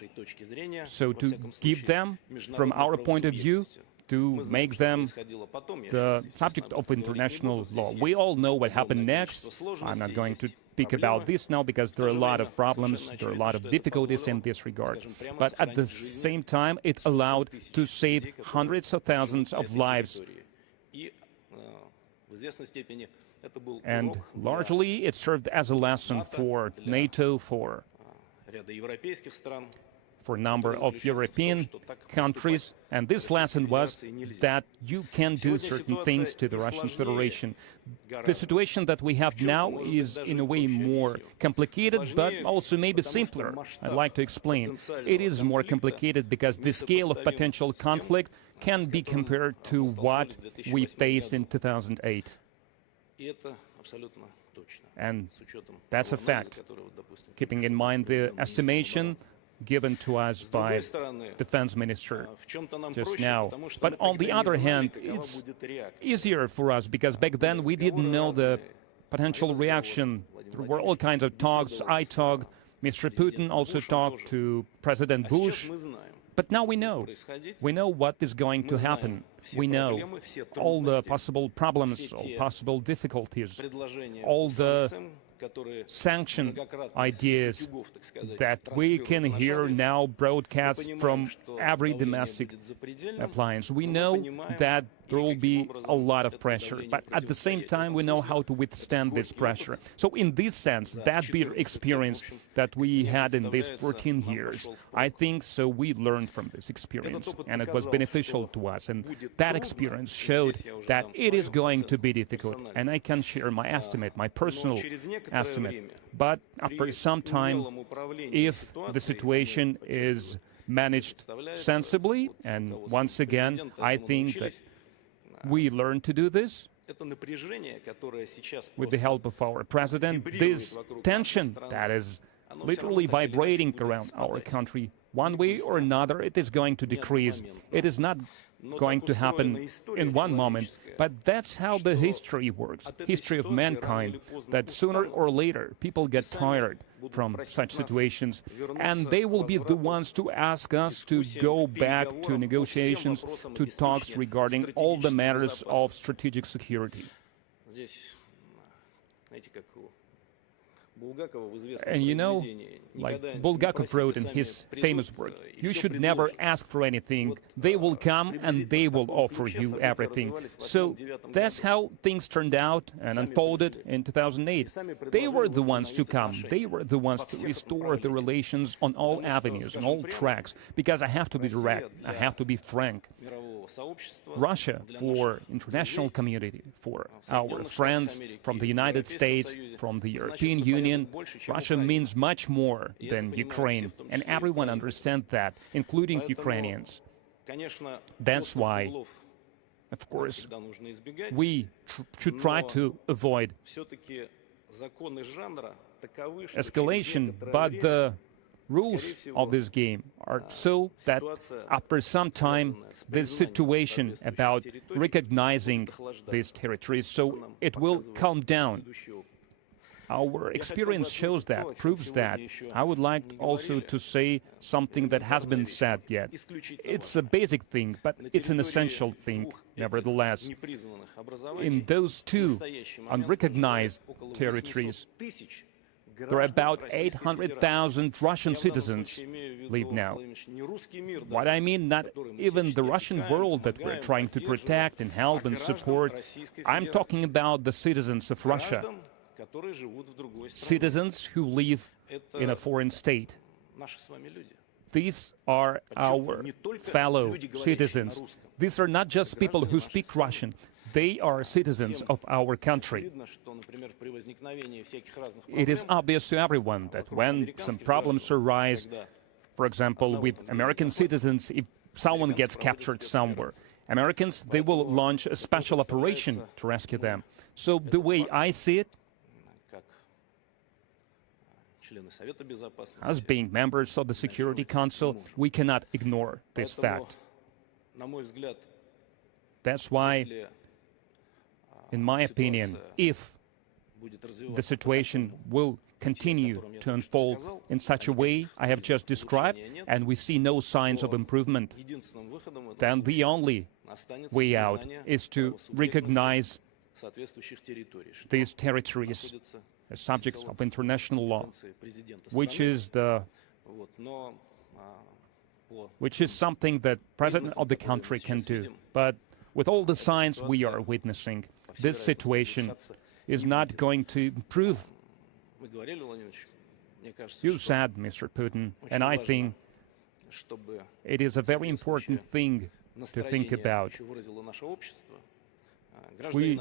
so to give them, from our point of view, to make them the subject of international law. We all know what happened next. I'm not going to speak about this now because there are a lot of problems, there are a lot of difficulties in this regard. But at the same time, it allowed to save hundreds of thousands of lives. And largely, it served as a lesson for NATO, for for a number of European countries, and this lesson was that you can do certain things to the Russian Federation. The situation that we have now is in a way more complicated, but also maybe simpler. I'd like to explain. It is more complicated because the scale of potential conflict can be compared to what we faced in 2008. And that's a fact, keeping in mind the estimation given to us by Defense Minister just now. But on the other hand, it's easier for us because back then we didn't know the potential reaction. There were all kinds of talks. I talked, Mr. Putin also talked to President Bush. But now we know. We know what is going to happen. We know all the possible problems, all possible difficulties, all the sanction ideas that we can hear now broadcast from every domestic appliance. We know that there will be a lot of pressure, but at the same time we know how to withstand this pressure. So in this sense, that bitter experience that we had in these 14 years, I think so we learned from this experience, and it was beneficial to us, and that experience showed that it is going to be difficult, and I can share my estimate, my personal estimate. But after some time, if the situation is managed sensibly, and once again, I think that we learn to do this with the help of our president. This tension that is literally vibrating around our country, one way or another, it is going to decrease. It is not going to happen in one moment, but that's how the history works, history of mankind, that sooner or later people get tired from such situations, and they will be the ones to ask us to go back to negotiations, to talks regarding all the matters of strategic security. And you know, like Bulgakov wrote in his famous work, you should never ask for anything. They will come and they will offer you everything. So that's how things turned out and unfolded in 2008. They were the ones to come. They were the ones to restore the relations on all avenues, on all tracks. Because I have to be direct, I have to be frank. Russia, for international community, for our friends from the United States, from the European Union, Russia means much more than Ukraine, and everyone understands that, including Ukrainians. That's why, of course, we should try to avoid escalation, but the rules of this game are so that after some time, this situation about recognizing these territories, so it will calm down. Our experience shows that, proves that. I would like also to say something that has been said yet. It's a basic thing, but it's an essential thing, nevertheless. In those two unrecognized territories, there are about 800,000 Russian citizens live now. What I mean, not even the Russian world that we're trying to protect and help and support. I'm talking about the citizens of Russia. Citizens who live in a foreign state. These are our fellow citizens. These are not just people who speak Russian. They are citizens of our country. It is obvious to everyone that when some problems arise, for example, with American citizens, if someone gets captured somewhere, Americans, they will launch a special operation to rescue them. So the way I see it, as being members of the Security Council, we cannot ignore this fact. That's why, in my opinion, if the situation will continue to unfold in such a way I have just described, and we see no signs of improvement, then the only way out is to recognize these territories as subjects of international law, which is something that the president of the country can do. But with all the signs we are witnessing, this situation is not going to improve. You said, Mr. Putin, and I think it is a very important thing to think about. We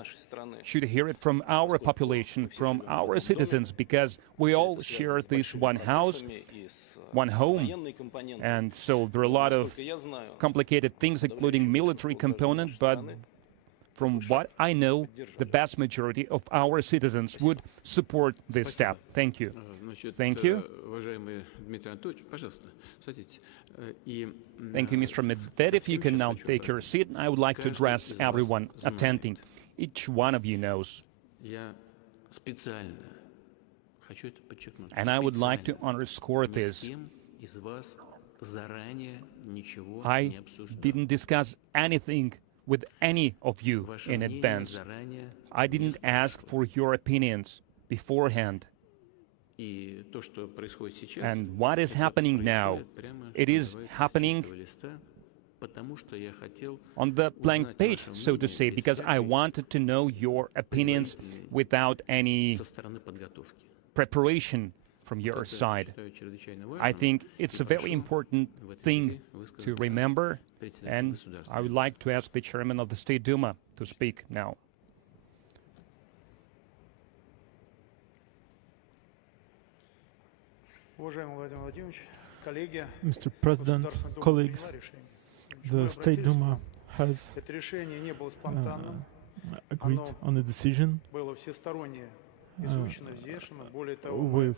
should hear it from our population, from our citizens, because we all share this one house, one home, and so there are a lot of complicated things, including military component, but from what I know, the vast majority of our citizens would support this step. Thank you. Thank you. Thank you, Mr. Medvedev. You can now take your seat. I would like to address everyone attending. Each one of you knows. And I would like to underscore this. I didn't discuss anything with any of you in advance. I didn't ask for your opinions beforehand. And what is happening now? It is happening on the blank page, so to say, because I wanted to know your opinions without any preparation from your side. I think it's a very important thing to remember, and I would like to ask the chairman of the State Duma to speak now. Mr. President, colleagues, the State Duma has agreed on a decision. We've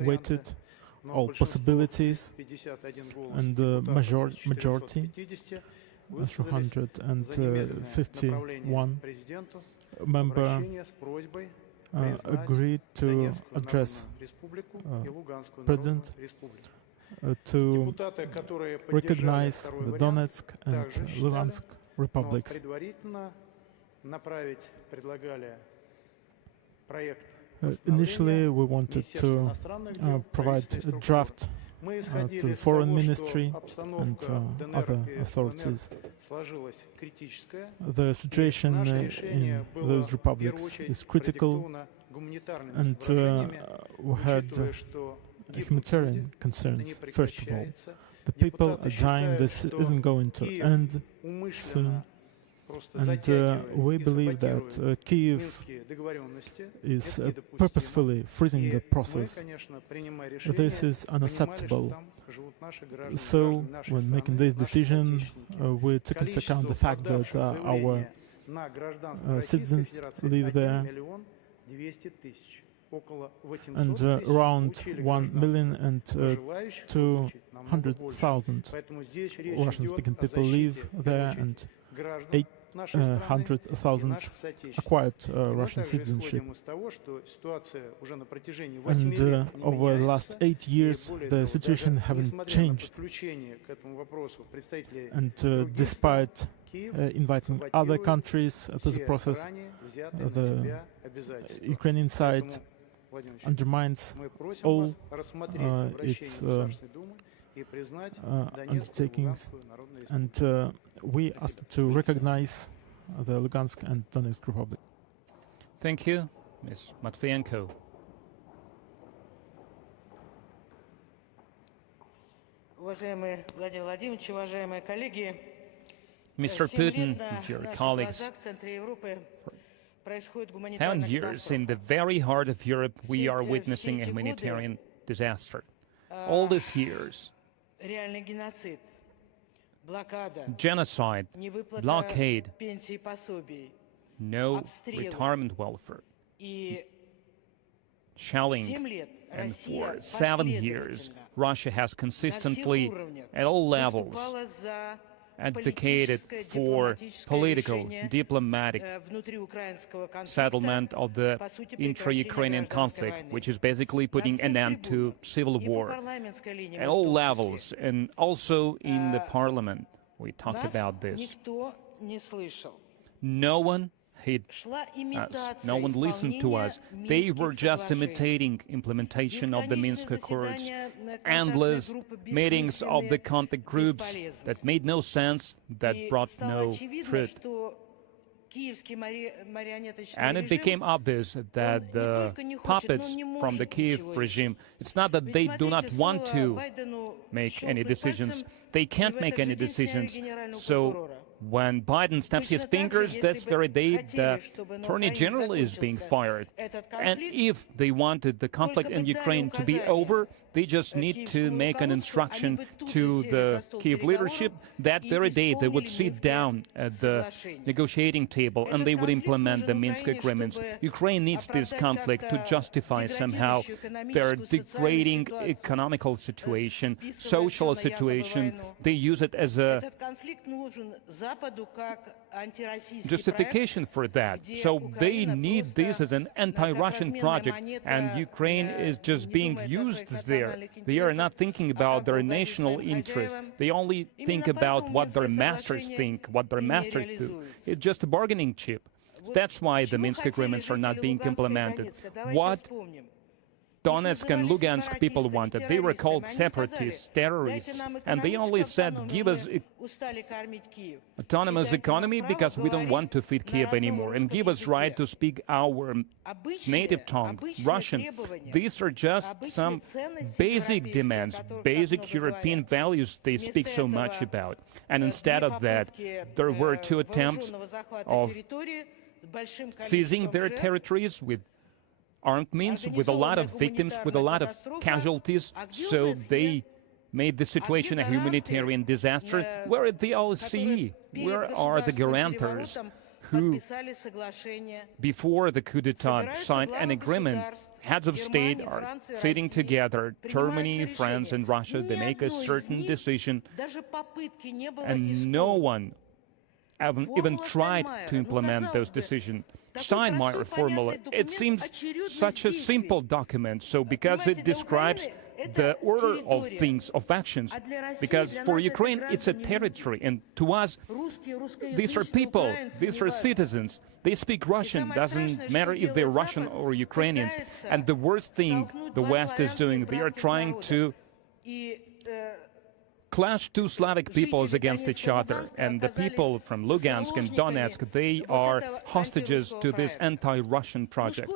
weighted all possibilities, and the majority, 351 member, agreed to address President to recognize the Donetsk and Luhansk republics. Initially, we wanted to provide a draft to the Foreign Ministry and other authorities. The situation in those republics is critical, and we had humanitarian concerns, first of all. The people are dying, this isn't going to end soon. And we believe that Kyiv is purposefully freezing the process. This is unacceptable. So, when making this decision, we took into account the fact that our citizens live there, and around 1,200,000 Russian-speaking people live there, and 800,000 acquired Russian citizenship. And over the last 8 years, the situation hasn't changed. And despite inviting other countries to the process, the Ukrainian side undermines all its undertakings, and we asked to recognize the Lugansk and Donetsk Republic. Thank you, Ms. Matvienko. Mr. Putin, dear colleagues, 7 years in the very heart of Europe, we are witnessing a humanitarian disaster. All these years, genocide, blockade, no retirement welfare, shelling, and for 7 years, Russia has consistently, at all levels, advocated for political, diplomatic settlement of the intra-Ukrainian conflict, which is basically putting an end to civil war at all levels, and also in the parliament. We talked about this. No one heard us. No one listened to us. They were just imitating implementation of the Minsk Accords, endless meetings of the contact groups that made no sense, that brought no fruit. And it became obvious that the puppets from the Kiev regime, it's not that they do not want to make any decisions, they can't make any decisions. So when Biden snaps his fingers, that's very day the Attorney General is being fired. And if they wanted the conflict in Ukraine to be over, they just need to make an instruction to the Kyiv leadership. That very day they would sit down at the negotiating table and they would implement the Minsk agreements. Ukraine needs this conflict to justify somehow their degrading economical situation, social situation. They use it as a justification for that. So they need this as an anti-Russian project, and Ukraine is just being used there. They are not thinking about their national interest. They only think about what their masters think, what their masters do. It's just a bargaining chip. That's why the Minsk agreements are not being implemented. What Donetsk and Lugansk people wanted, they were called separatists, terrorists, and they only said, give us autonomous economy because we don't want to feed Kiev anymore, and give us right to speak our native tongue, Russian. These are just some basic demands, basic European values they speak so much about. And instead of that, there were two attempts of seizing their territories with armed means, with a lot of victims, with a lot of casualties, so they made the situation a humanitarian disaster. Where are the OSCE? Where are the guarantors who, before the coup d'etat, signed an agreement? Heads of state are sitting together, Germany, France, and Russia, they make a certain decision, and no one even tried to implement those decisions. Steinmeier formula, it seems such a simple document, so because it describes the order of things, of actions, because for Ukraine it's a territory, and to us these are people, these are citizens. They speak Russian, doesn't matter if they're Russian or Ukrainians. And the worst thing the West is doing, they are trying to clash two Slavic peoples against each other, and the people from Lugansk and Donetsk, they are hostages to this anti-Russian project.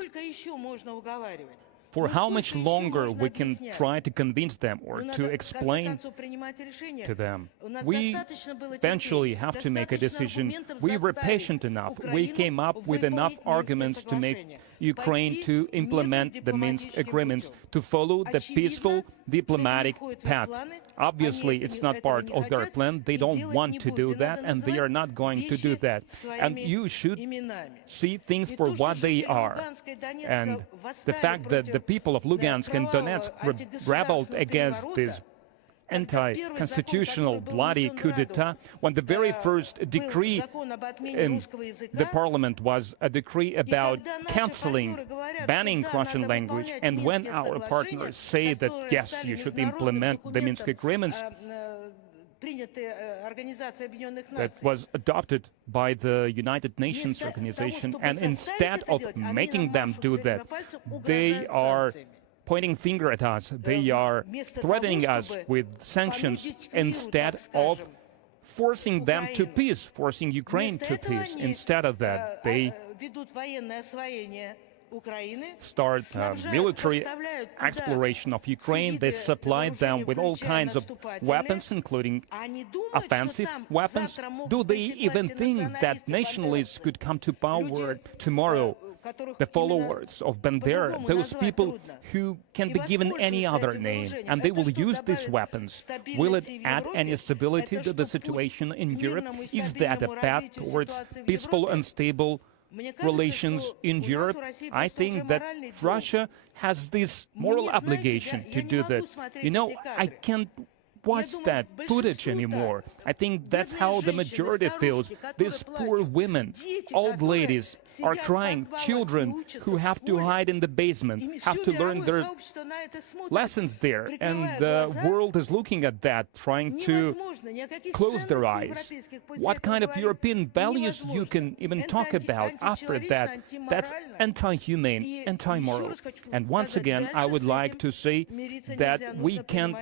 For how much longer we can try to convince them or to explain to them? We eventually have to make a decision. We were patient enough. We came up with enough arguments to make Ukraine to implement the Minsk agreements, to follow the peaceful diplomatic path. Obviously, it's not part of their plan. They don't want to do that, and they are not going to do that. And you should see things for what they are. And the fact that the people of Lugansk and Donetsk rebelled against this anti-constitutional bloody coup d'etat, when the very first decree in the parliament was a decree about cancelling, banning Russian language, and when our partners say that, yes, you should implement the Minsk agreements, that was adopted by the United Nations organization, and instead of making them do that, they are pointing finger at us, they are threatening us with sanctions instead of forcing them to peace, forcing Ukraine to peace. Instead of that, they start military exploration of Ukraine. They supplied them with all kinds of weapons, including offensive weapons. Do they even think that nationalists could come to power tomorrow? The followers of Bandera, those people who can be given any other name, and they will use these weapons. Will it add any stability to the situation in Europe? Is that a path towards peaceful and stable relations in Europe? I think that Russia has this moral obligation to do that. You know, I can't watch that footage anymore. I think that's how the majority feels. These poor women, old ladies, are crying. Children who have to hide in the basement, have to learn their lessons there. And the world is looking at that, trying to close their eyes. What kind of European values you can even talk about after that? That's anti-humane, anti-moral. And once again, I would like to say that we can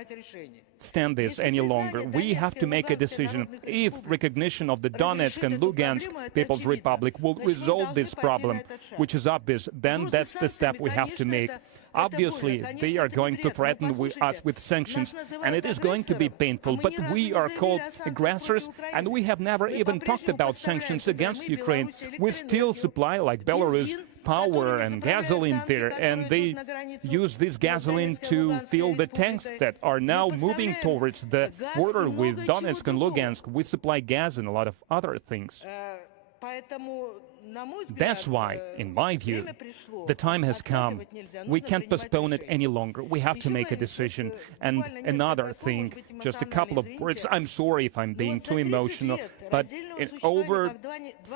stand this any longer. We have to make a decision. If recognition of the Donetsk and Lugansk People's Republic will resolve this problem, which is obvious, then that's the step we have to make. Obviously, they are going to threaten us with sanctions, and it is going to be painful, but we are called aggressors, and we have never even talked about sanctions against Ukraine. We still supply, like Belarus, power and gasoline there, and they use this gasoline to fuel the tanks that are now moving towards the border with Donetsk and Lugansk. We supply gas and a lot of other things. That's why, in my view, the time has come. We can't postpone it any longer. We have to make a decision. And another thing, just a couple of words. I'm sorry if I'm being too emotional, but in over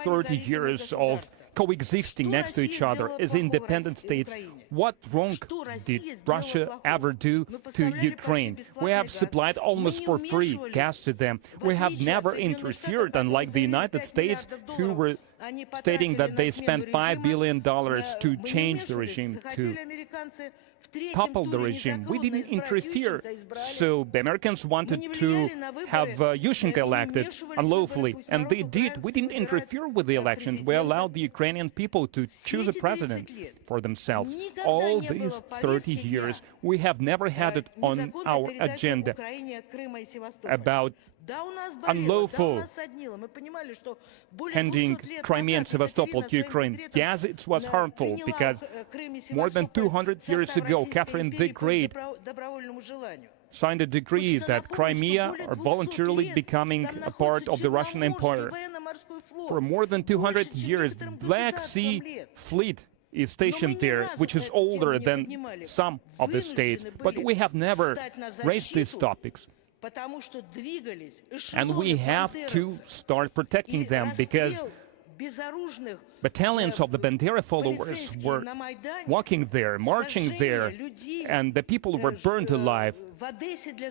30 years of coexisting next to each other as independent states, what wrong did Russia ever do to Ukraine? We have supplied almost for free gas to them. We have never interfered, unlike the United States, who were stating that they spent $5 billion to change the regime, to topple the regime. We didn't interfere. So the Americans wanted to have Yushchenko elected unlawfully, and they did. We didn't interfere with the elections. We allowed the Ukrainian people to choose a president for themselves. All these 30 years, we have never had it on our agenda about unlawful handing Crimea and Sevastopol to Ukraine. Yes, it was harmful because more than 200 years ago, Catherine the Great signed a decree that Crimea are voluntarily becoming a part of the Russian Empire. For more than 200 years, the Black Sea Fleet is stationed there, which is older than some of the states. But we have never raised these topics. And we have to start protecting them, because battalions of the Bandera followers were walking there, marching there, and the people were burned alive.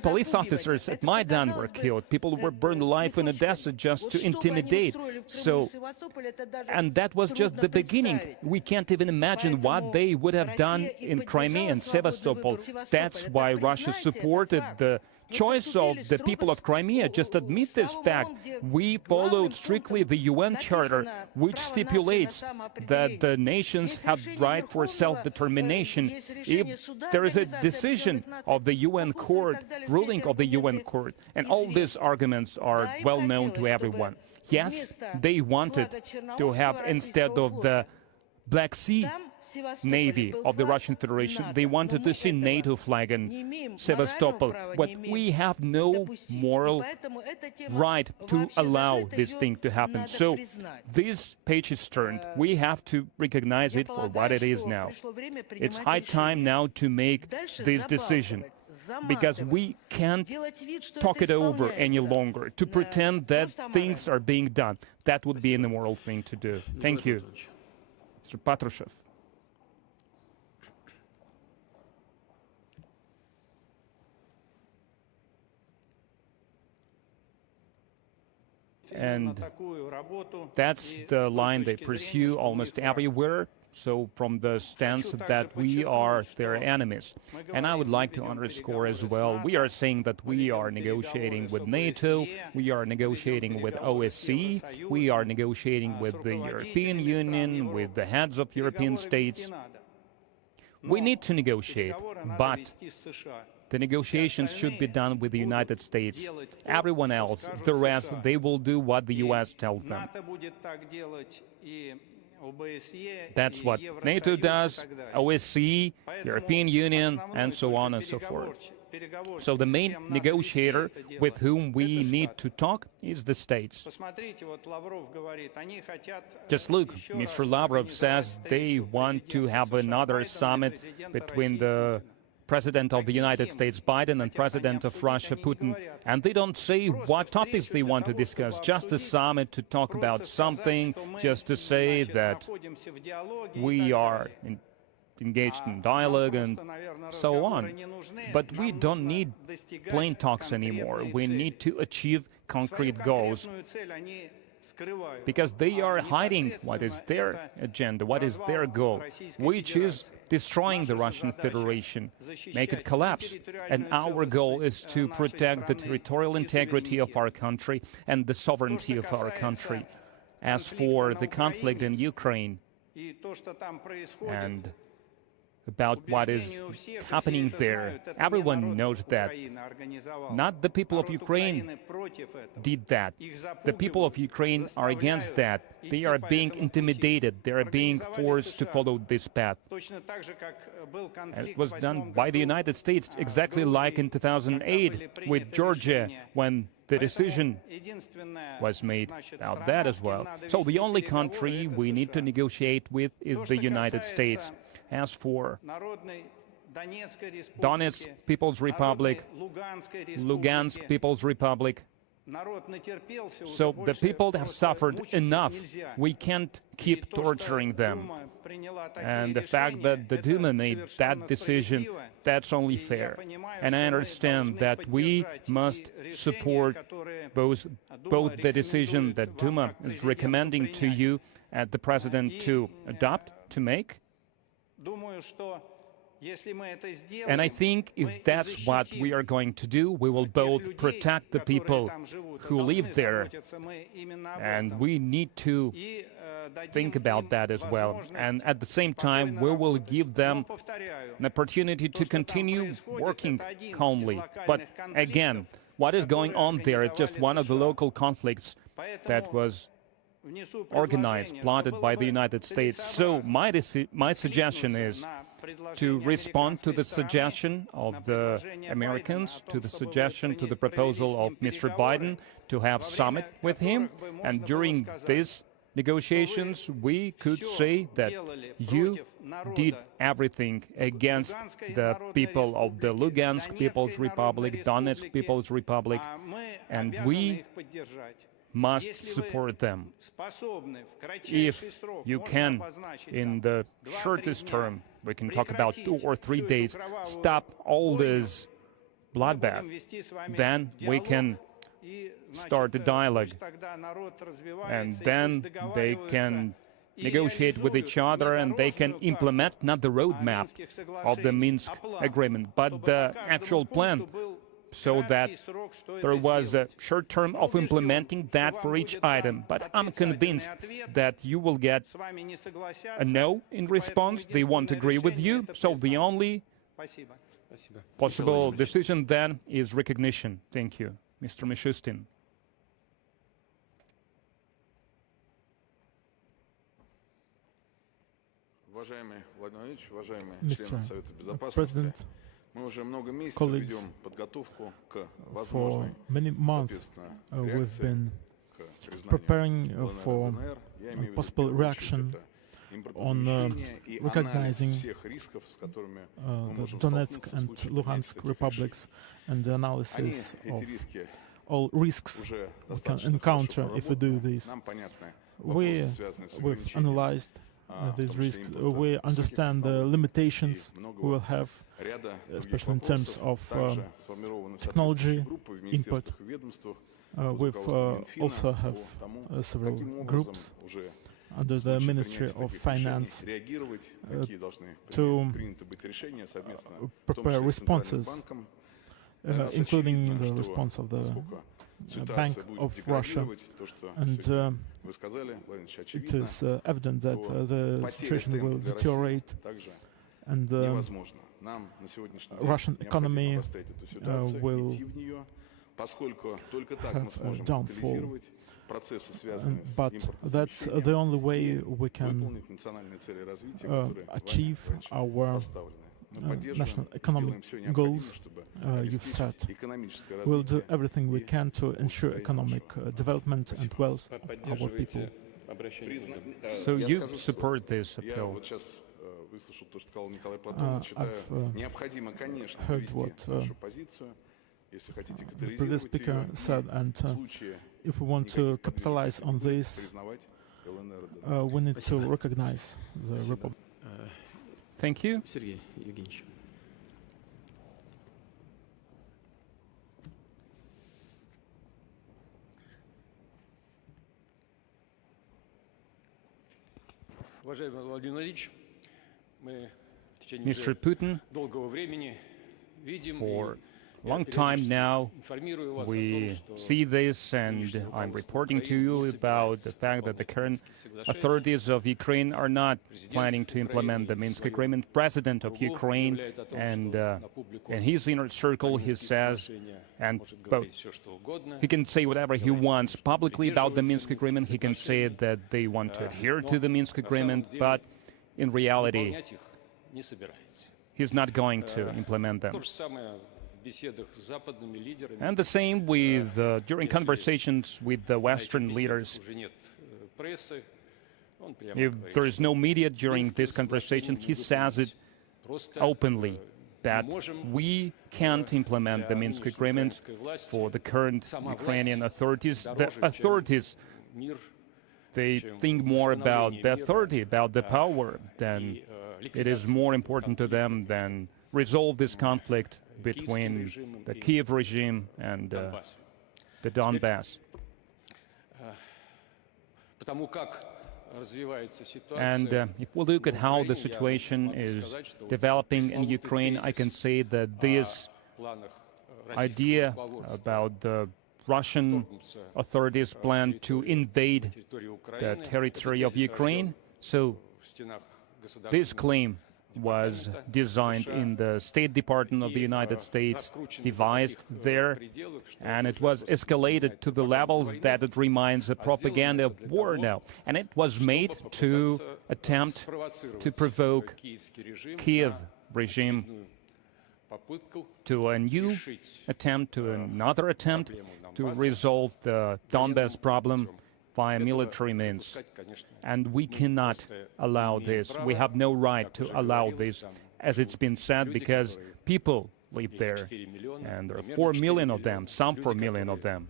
Police officers at Maidan were killed. People were burned alive in Odessa just to intimidate. And that was just the beginning. We can't even imagine what they would have done in Crimea and Sevastopol. That's why Russia supported the choice of the people of Crimea. Just admit this fact. We followed strictly the UN Charter, which stipulates that the nations have right for self-determination. If there is a decision of the UN court, ruling of the UN court, and all these arguments are well known to everyone. Yes, they wanted to have, instead of the Black Sea Navy of the Russian Federation, they wanted to see NATO flag in Sevastopol. But we have no moral right to allow this thing to happen. So this page is turned. We have to recognize it for what it is now. It's high time now to make this decision, because we can't talk it over any longer, to pretend that things are being done. That would be an immoral thing to do. Thank you. Mr. Patrushev. And that's the line they pursue almost everywhere. So from the stance that we are their enemies. And I would like to underscore as well, we are saying that we are negotiating with NATO, we are negotiating with OSCE, we are negotiating with the European Union, with the heads of European states. We need to negotiate, but the negotiations should be done with the United States. Everyone else, the rest, they will do what the US tells them. That's what NATO does, OSCE, European Union, and so on and so forth. So the main negotiator with whom we need to talk is the states. Just look, Mr. Lavrov says they want to have another summit between the President of the United States, Biden, and President of Russia, Putin. And they don't say what topics they want to discuss, just a summit to talk about something, just to say that we are engaged in dialogue and so on. But we don't need plain talks anymore. We need to achieve concrete goals. because they are hiding what is their agenda, what is their goal, which is destroying the Russian Federation, make it collapse. And our goal is to protect the territorial integrity of our country and the sovereignty of our country. As for the conflict in Ukraine and about what is happening there, everyone knows that. Not the people of Ukraine did that. The people of Ukraine are against that. They are being intimidated. They are being forced to follow this path. And it was done by the United States, exactly like in 2008 with Georgia, when the decision was made about that as well. So the only country we need to negotiate with is the United States. As for Donetsk People's Republic, Lugansk People's Republic, so the people have suffered enough. We can't keep torturing them. And the fact that the Duma made that decision, that's only fair. And I understand that we must support both the decision that Duma is recommending to you and the President to adopt, to make. And I think if that's what we are going to do, we will both protect the people who live there, and we need to think about that as well. And at the same time, we will give them an opportunity to continue working calmly. But again, what is going on there is just one of the local conflicts that was organized, plotted by the United States. So my suggestion is to respond to the suggestion of the Americans, to the suggestion, to the proposal of Mr. Biden to have summit with him. And during these negotiations, we could say that you did everything against the people of the Lugansk People's Republic, Donetsk People's Republic, and we must support them. If you can, in the shortest term, we can talk about 2 or 3 days, stop all this bloodbath, then we can start a dialogue, and then they can negotiate with each other, and they can implement not the roadmap of the Minsk agreement, but the actual plan, so that there was a short term of implementing that for each item. But I'm convinced that you will get a no in response. They won't agree with you. So the only possible decision then is recognition. Thank you. Mr. Mishustin. Mr. President, colleagues, for many months we've been preparing for a possible reaction on recognizing the Donetsk and Luhansk republics and the analysis of all risks we can encounter if we do this. We've analyzed these risks. We understand the limitations we will have, especially in terms of technology input. We've also have several groups under the Ministry of Finance to prepare responses, including the response of the Bank of Russia, and it is evident that the situation will deteriorate, and the Russian economy will have a downfall. But that's the only way we can achieve our national economic goals you've set. We'll do everything we can to ensure economic development and wealth of our people. So you support this appeal? I've heard what the previous speaker said, and if we want to capitalize on this, we need to recognize the Republic. Thank you. Mr. Putin, for a long time now, we see this, and I'm reporting to you about the fact that the current authorities of Ukraine are not planning to implement the Minsk Agreement. President of Ukraine and in his inner circle, he says, and both, he can say whatever he wants publicly about the Minsk Agreement. He can say that they want to adhere to the Minsk Agreement, but in reality, he's not going to implement them. And the same with during conversations with the Western leaders. If there is no media during this conversation, he says it openly that we can't implement the Minsk Agreement for the current Ukrainian authorities. The authorities, they think more about the authority, about the power, than it is more important to them than resolve this conflict between the Kiev regime and the Donbass. And if we look at how the situation is developing in Ukraine, I can say that this idea about the Russian authorities' plan to invade the territory of Ukraine, so this claim was designed in the State Department of the United States, devised there, and it was escalated to the levels that it reminds a propaganda of war now. And it was made to attempt to provoke Kiev regime to a new attempt, to another attempt to resolve the Donbass problem via military means. And we cannot allow this. We have no right to allow this, as it's been said, because people live there, and there are 4 million of them, some 4 million of them.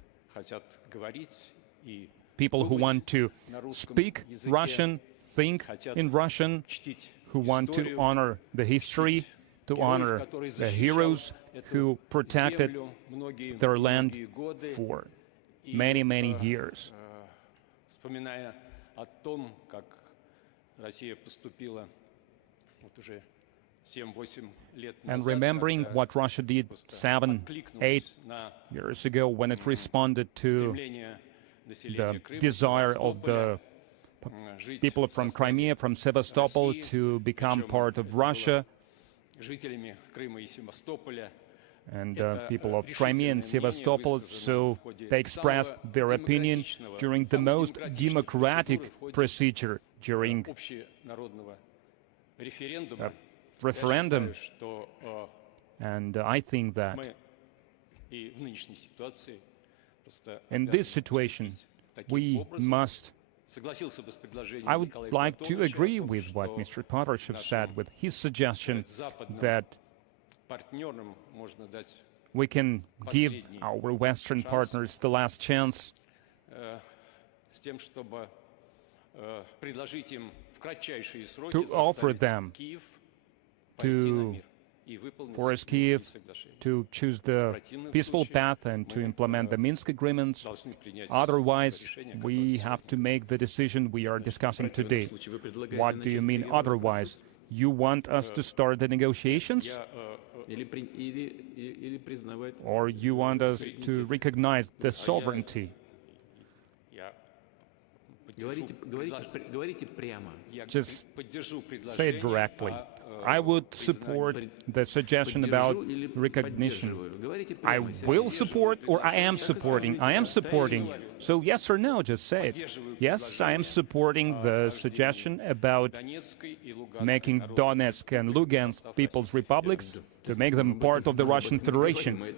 People who want to speak Russian, think in Russian, who want to honor the history, to honor the heroes who protected their land for many, many years. And remembering what Russia did 7, 8 years ago when it responded to the desire of the people from Crimea, from Sevastopol, to become part of Russia, and people of Crimea and Sevastopol, so they expressed their opinion during the most democratic procedure, during a referendum. And I think that in this situation, we must... I would like to agree with what Mr. Patrushev said, with his suggestion that we can give our Western partners the last chance to offer them to force Kyiv to choose the peaceful path and to implement the Minsk agreements. Otherwise, we have to make the decision we are discussing today. What do you mean otherwise? You want us to start the negotiations? Or you want us to recognize the sovereignty? Just say it directly. I would support the suggestion about recognition. I will support, or I am supporting? I am supporting. So yes or no, just say it. Yes, I am supporting the suggestion about making Donetsk and Lugansk People's Republics, to make them part of the Russian Federation.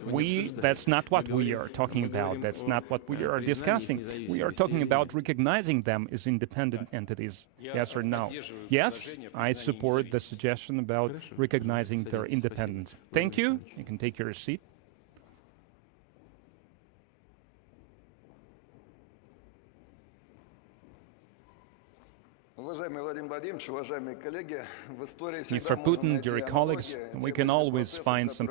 That's not what we are talking about. That's not what we are discussing. We are talking about recognizing them as independent entities. Yes or no? Yes, I support the suggestion about recognizing their independence. Thank you. You can take your seat. Mr. Putin, dear colleagues, we can always find some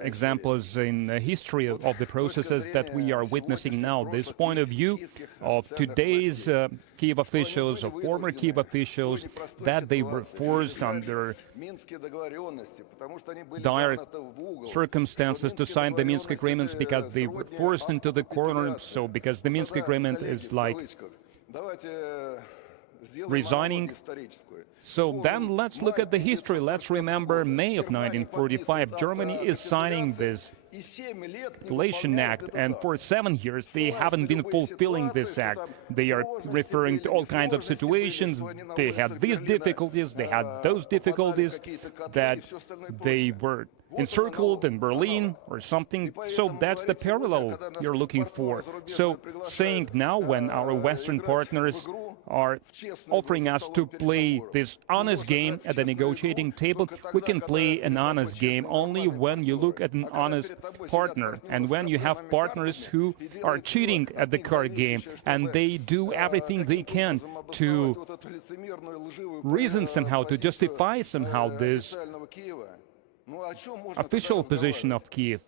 examples in the history of the processes that we are witnessing now. This point of view of today's Kiev officials, of former Kiev officials, that they were forced under dire circumstances to sign the Minsk agreements because they were forced into the corner. So because the Minsk agreement is like resigning. So then let's look at the history. Let's remember May of 1945. Germany is signing this Relation Act, and for 7 years they haven't been fulfilling this act. They are referring to all kinds of situations. They had these difficulties, they had those difficulties, that they were encircled in Berlin or something. So that's the parallel you're looking for. So saying now, when our Western partners are offering us to play this honest game at the negotiating table, we can play an honest game only when you look at an honest partner, and when you have partners who are cheating at the card game, and they do everything they can to reason somehow, to justify somehow this official position of Kiev,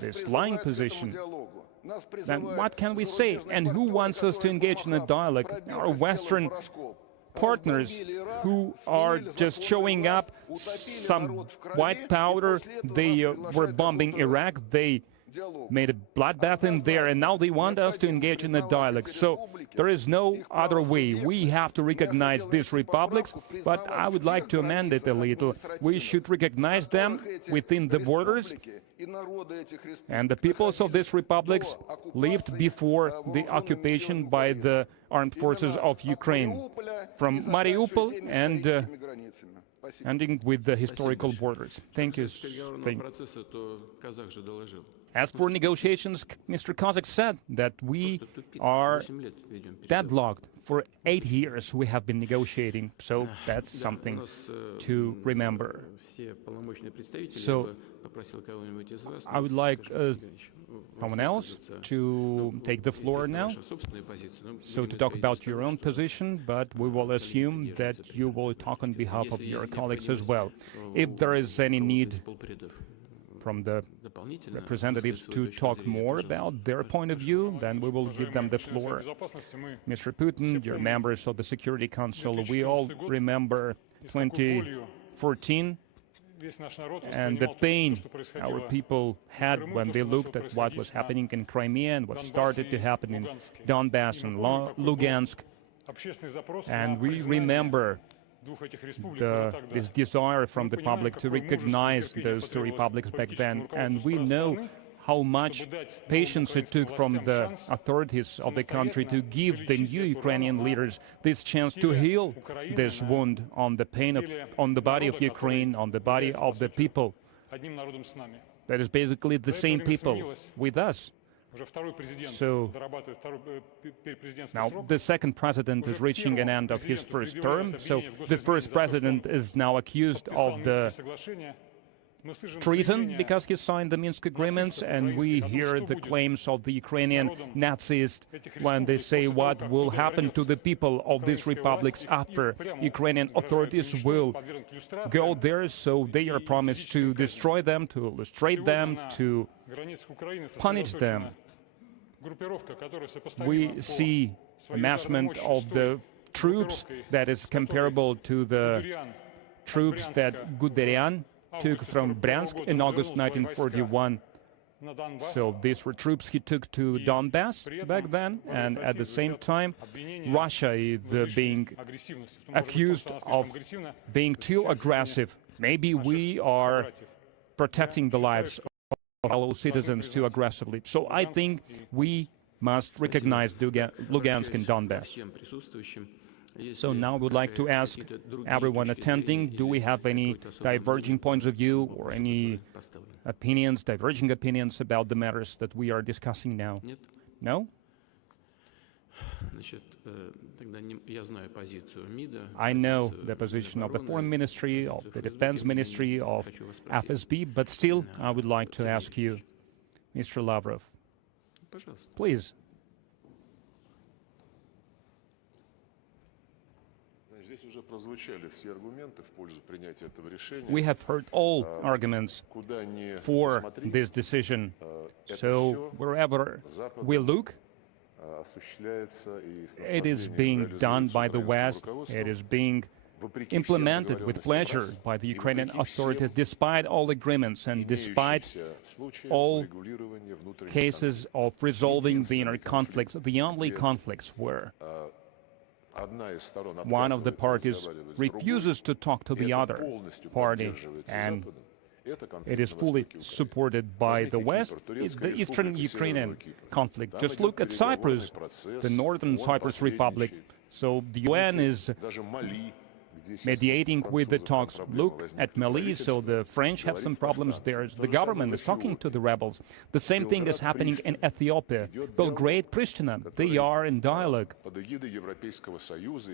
this lying position. Then what can we say? And who wants us to engage in a dialogue? Our Western partners who are just showing up, some white powder. They were bombing Iraq. They made a bloodbath in there, and now they want us to engage in a dialogue. So there is no other way. We have to recognize these republics, but I would like to amend it a little. We should recognize them within the borders, and the peoples of these republics lived before the occupation by the armed forces of Ukraine, from Mariupol and ending with the historical borders. Thank you. As for negotiations, Mr. Kazak said that we are deadlocked. For 8 years we have been negotiating, so that's something to remember. So I would like someone else to take the floor now, so to talk about your own position, but we will assume that you will talk on behalf of your colleagues as well. If there is any need from the representatives to talk more about their point of view, then we will give them the floor. Mr. Putin, dear members of the Security Council, we all remember 2014 and the pain our people had when they looked at what was happening in Crimea and what started to happen in Donbass and Lugansk. And we remember this desire from the public to recognize those two republics back then. And we know how much patience it took from the authorities of the country to give the new Ukrainian leaders this chance to heal this wound on the pain on the body of Ukraine, on the body of the people. That is basically the same people with us. So now the second president is reaching an end of his first term. So the first president is now accused of the treason because he signed the Minsk agreements, and we hear the claims of the Ukrainian Nazis when they say what will happen to the people of these republics after Ukrainian authorities will go there. So they are promised to destroy them, to illustrate them, to punish them. We see amassment of the troops that is comparable to the troops that Guderian took from Bryansk in August 1941. So these were troops he took to Donbass back then, and at the same time Russia is being accused of being too aggressive. Maybe we are protecting the lives of fellow citizens too aggressively. So I think we must recognize Lugansk and Donbass. So now I would like to ask everyone attending, do we have any diverging points of view or any opinions, diverging opinions about the matters that we are discussing now? No? I know the position of the Foreign Ministry, of the Defense Ministry, of FSB, but still I would like to ask you, Mr. Lavrov, please. We have heard all arguments for this decision. So wherever we look, it is being done by the West. It is being implemented with pleasure by the Ukrainian authorities, despite all agreements and despite all cases of resolving the inner conflicts, the only conflicts where one of the parties refuses to talk to the other party, and it is fully supported by the West. It's the Eastern Ukrainian conflict. Just look at Cyprus, the Northern Cyprus Republic. So the UN is mediating with the talks. Look at Mali, so the French have some problems there. The government is talking to the rebels. The same thing is happening in Ethiopia. Belgrade, Pristina, they are in dialogue.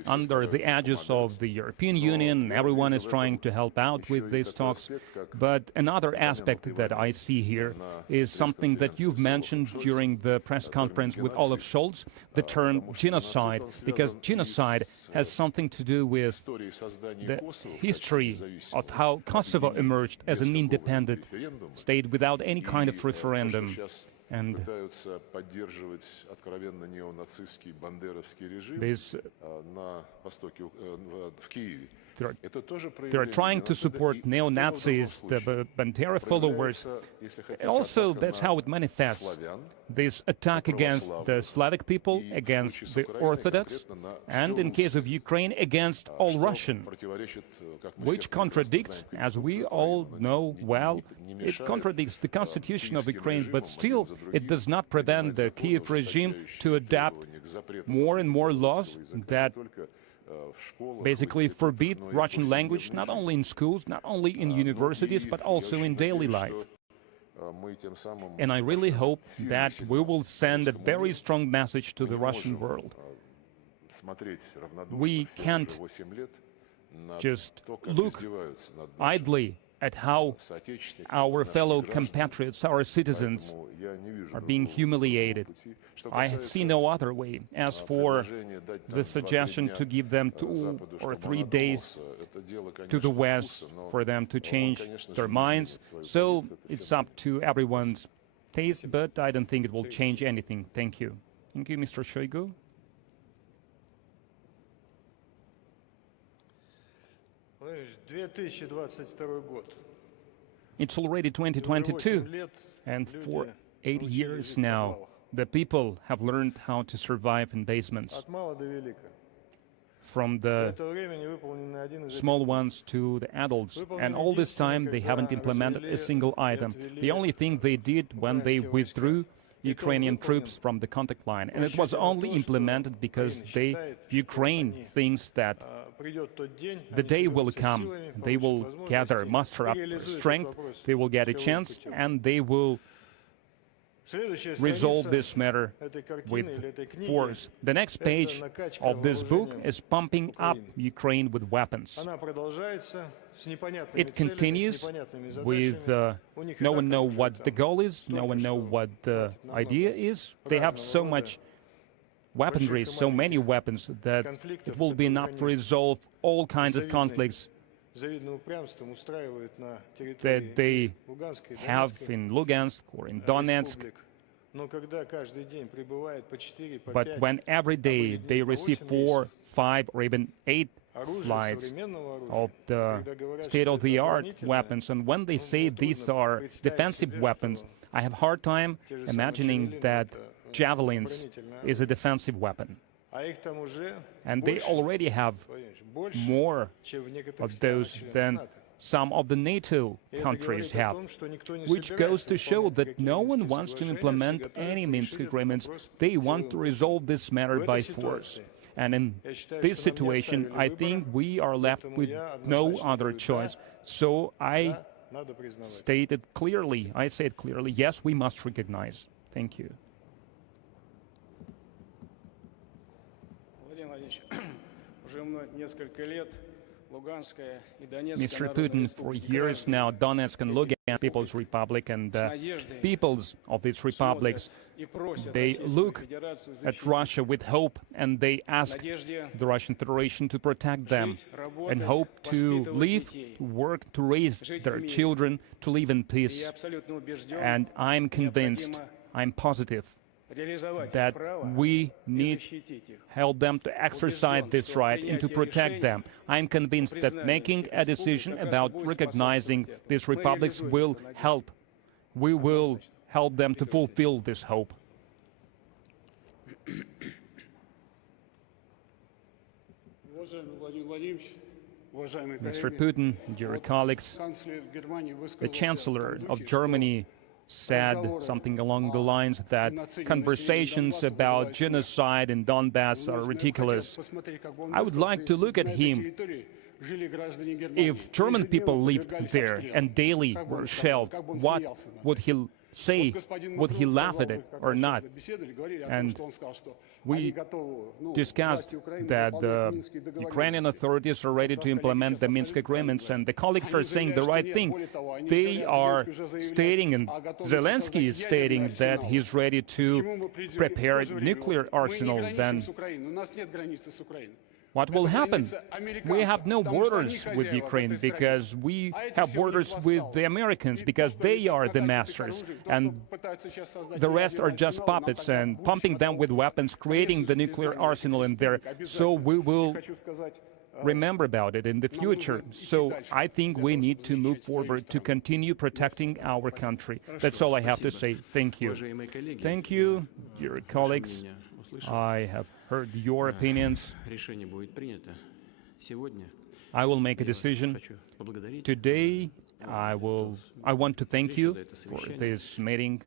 Under the edges of the European Union, everyone is trying to help out with these talks. But another aspect that I see here is something that you've mentioned during the press conference with Olaf Scholz, the term genocide, because genocide has something to do with the history of how Kosovo emerged as an independent state without any kind of referendum. And this, they're trying to support neo-Nazis, the Bandera followers. Also, that's how it manifests. This attack against the Slavic people, against the Orthodox, and in case of Ukraine, against all Russian, which contradicts, as we all know well, it contradicts the constitution of Ukraine, but still it does not prevent the Kiev regime to adapt more and more laws that basically forbid Russian language, not only in schools, not only in universities, but also in daily life. And I really hope that we will send a very strong message to the Russian world. We can't just look idly at how our fellow compatriots, our citizens, are being humiliated. I see no other way. As for the suggestion to give them 2 or 3 days to the West for them to change their minds, so it's up to everyone's taste, but I don't think it will change anything. Thank you. Thank you, Mr. Shoigu. It's already 2022, and for 8 years now, the people have learned how to survive in basements. From the small ones to the adults, and all this time they haven't implemented a single item. The only thing they did when they withdrew Ukrainian troops from the contact line, and it was only implemented because Ukraine thinks that the day will come, they will muster up strength, they will get a chance, and they will resolve this matter with force. The next page of this book is pumping up Ukraine with weapons. It continues with no one knows what the goal is, no one knows what the idea is. They have so much weaponry, so many weapons, that it will be enough to resolve all kinds of conflicts that they have in Lugansk or in Donetsk. But when every day they receive 4, 5, or even 8 flights of the state-of-the-art weapons, and when they say these are defensive weapons, I have a hard time imagining that javelins is a defensive weapon. And they already have more of those than some of the NATO countries have, which goes to show that no one wants to implement any Minsk agreements. They want to resolve this matter by force. And in this situation, I think we are left with no other choice. So I said clearly, yes, we must recognize. Thank you. Mr. Putin, for years now, Donetsk and Lugansk People's Republic and peoples of these republics, they look at Russia with hope, and they ask the Russian Federation to protect them and hope to live, to work, to raise their children, to live in peace. And I'm convinced, I'm positive that we need help them to exercise this right and to protect them. I'm convinced that making a decision about recognizing these republics will help. We will help them to fulfill this hope. Mr. Putin, dear colleagues, the Chancellor of Germany said something along the lines that conversations about genocide in Donbass are ridiculous. I would like to look at him. If German people lived there and daily were shelled, what would he say? Would he laugh at it or not? And we discussed that the Ukrainian authorities are ready to implement the Minsk agreements, and the colleagues are saying the right thing. They are stating, and Zelensky is stating, that he's ready to prepare a nuclear arsenal. Then what will happen? We have no borders with Ukraine because we have borders with the Americans, because they are the masters, and the rest are just puppets and pumping them with weapons, creating the nuclear arsenal in there. So we will remember about it in the future. So I think we need to move forward to continue protecting our country. That's all I have to say. Thank you. Thank you, dear colleagues. I have heard your opinions. I will make a decision. Today, I want to thank you for this meeting.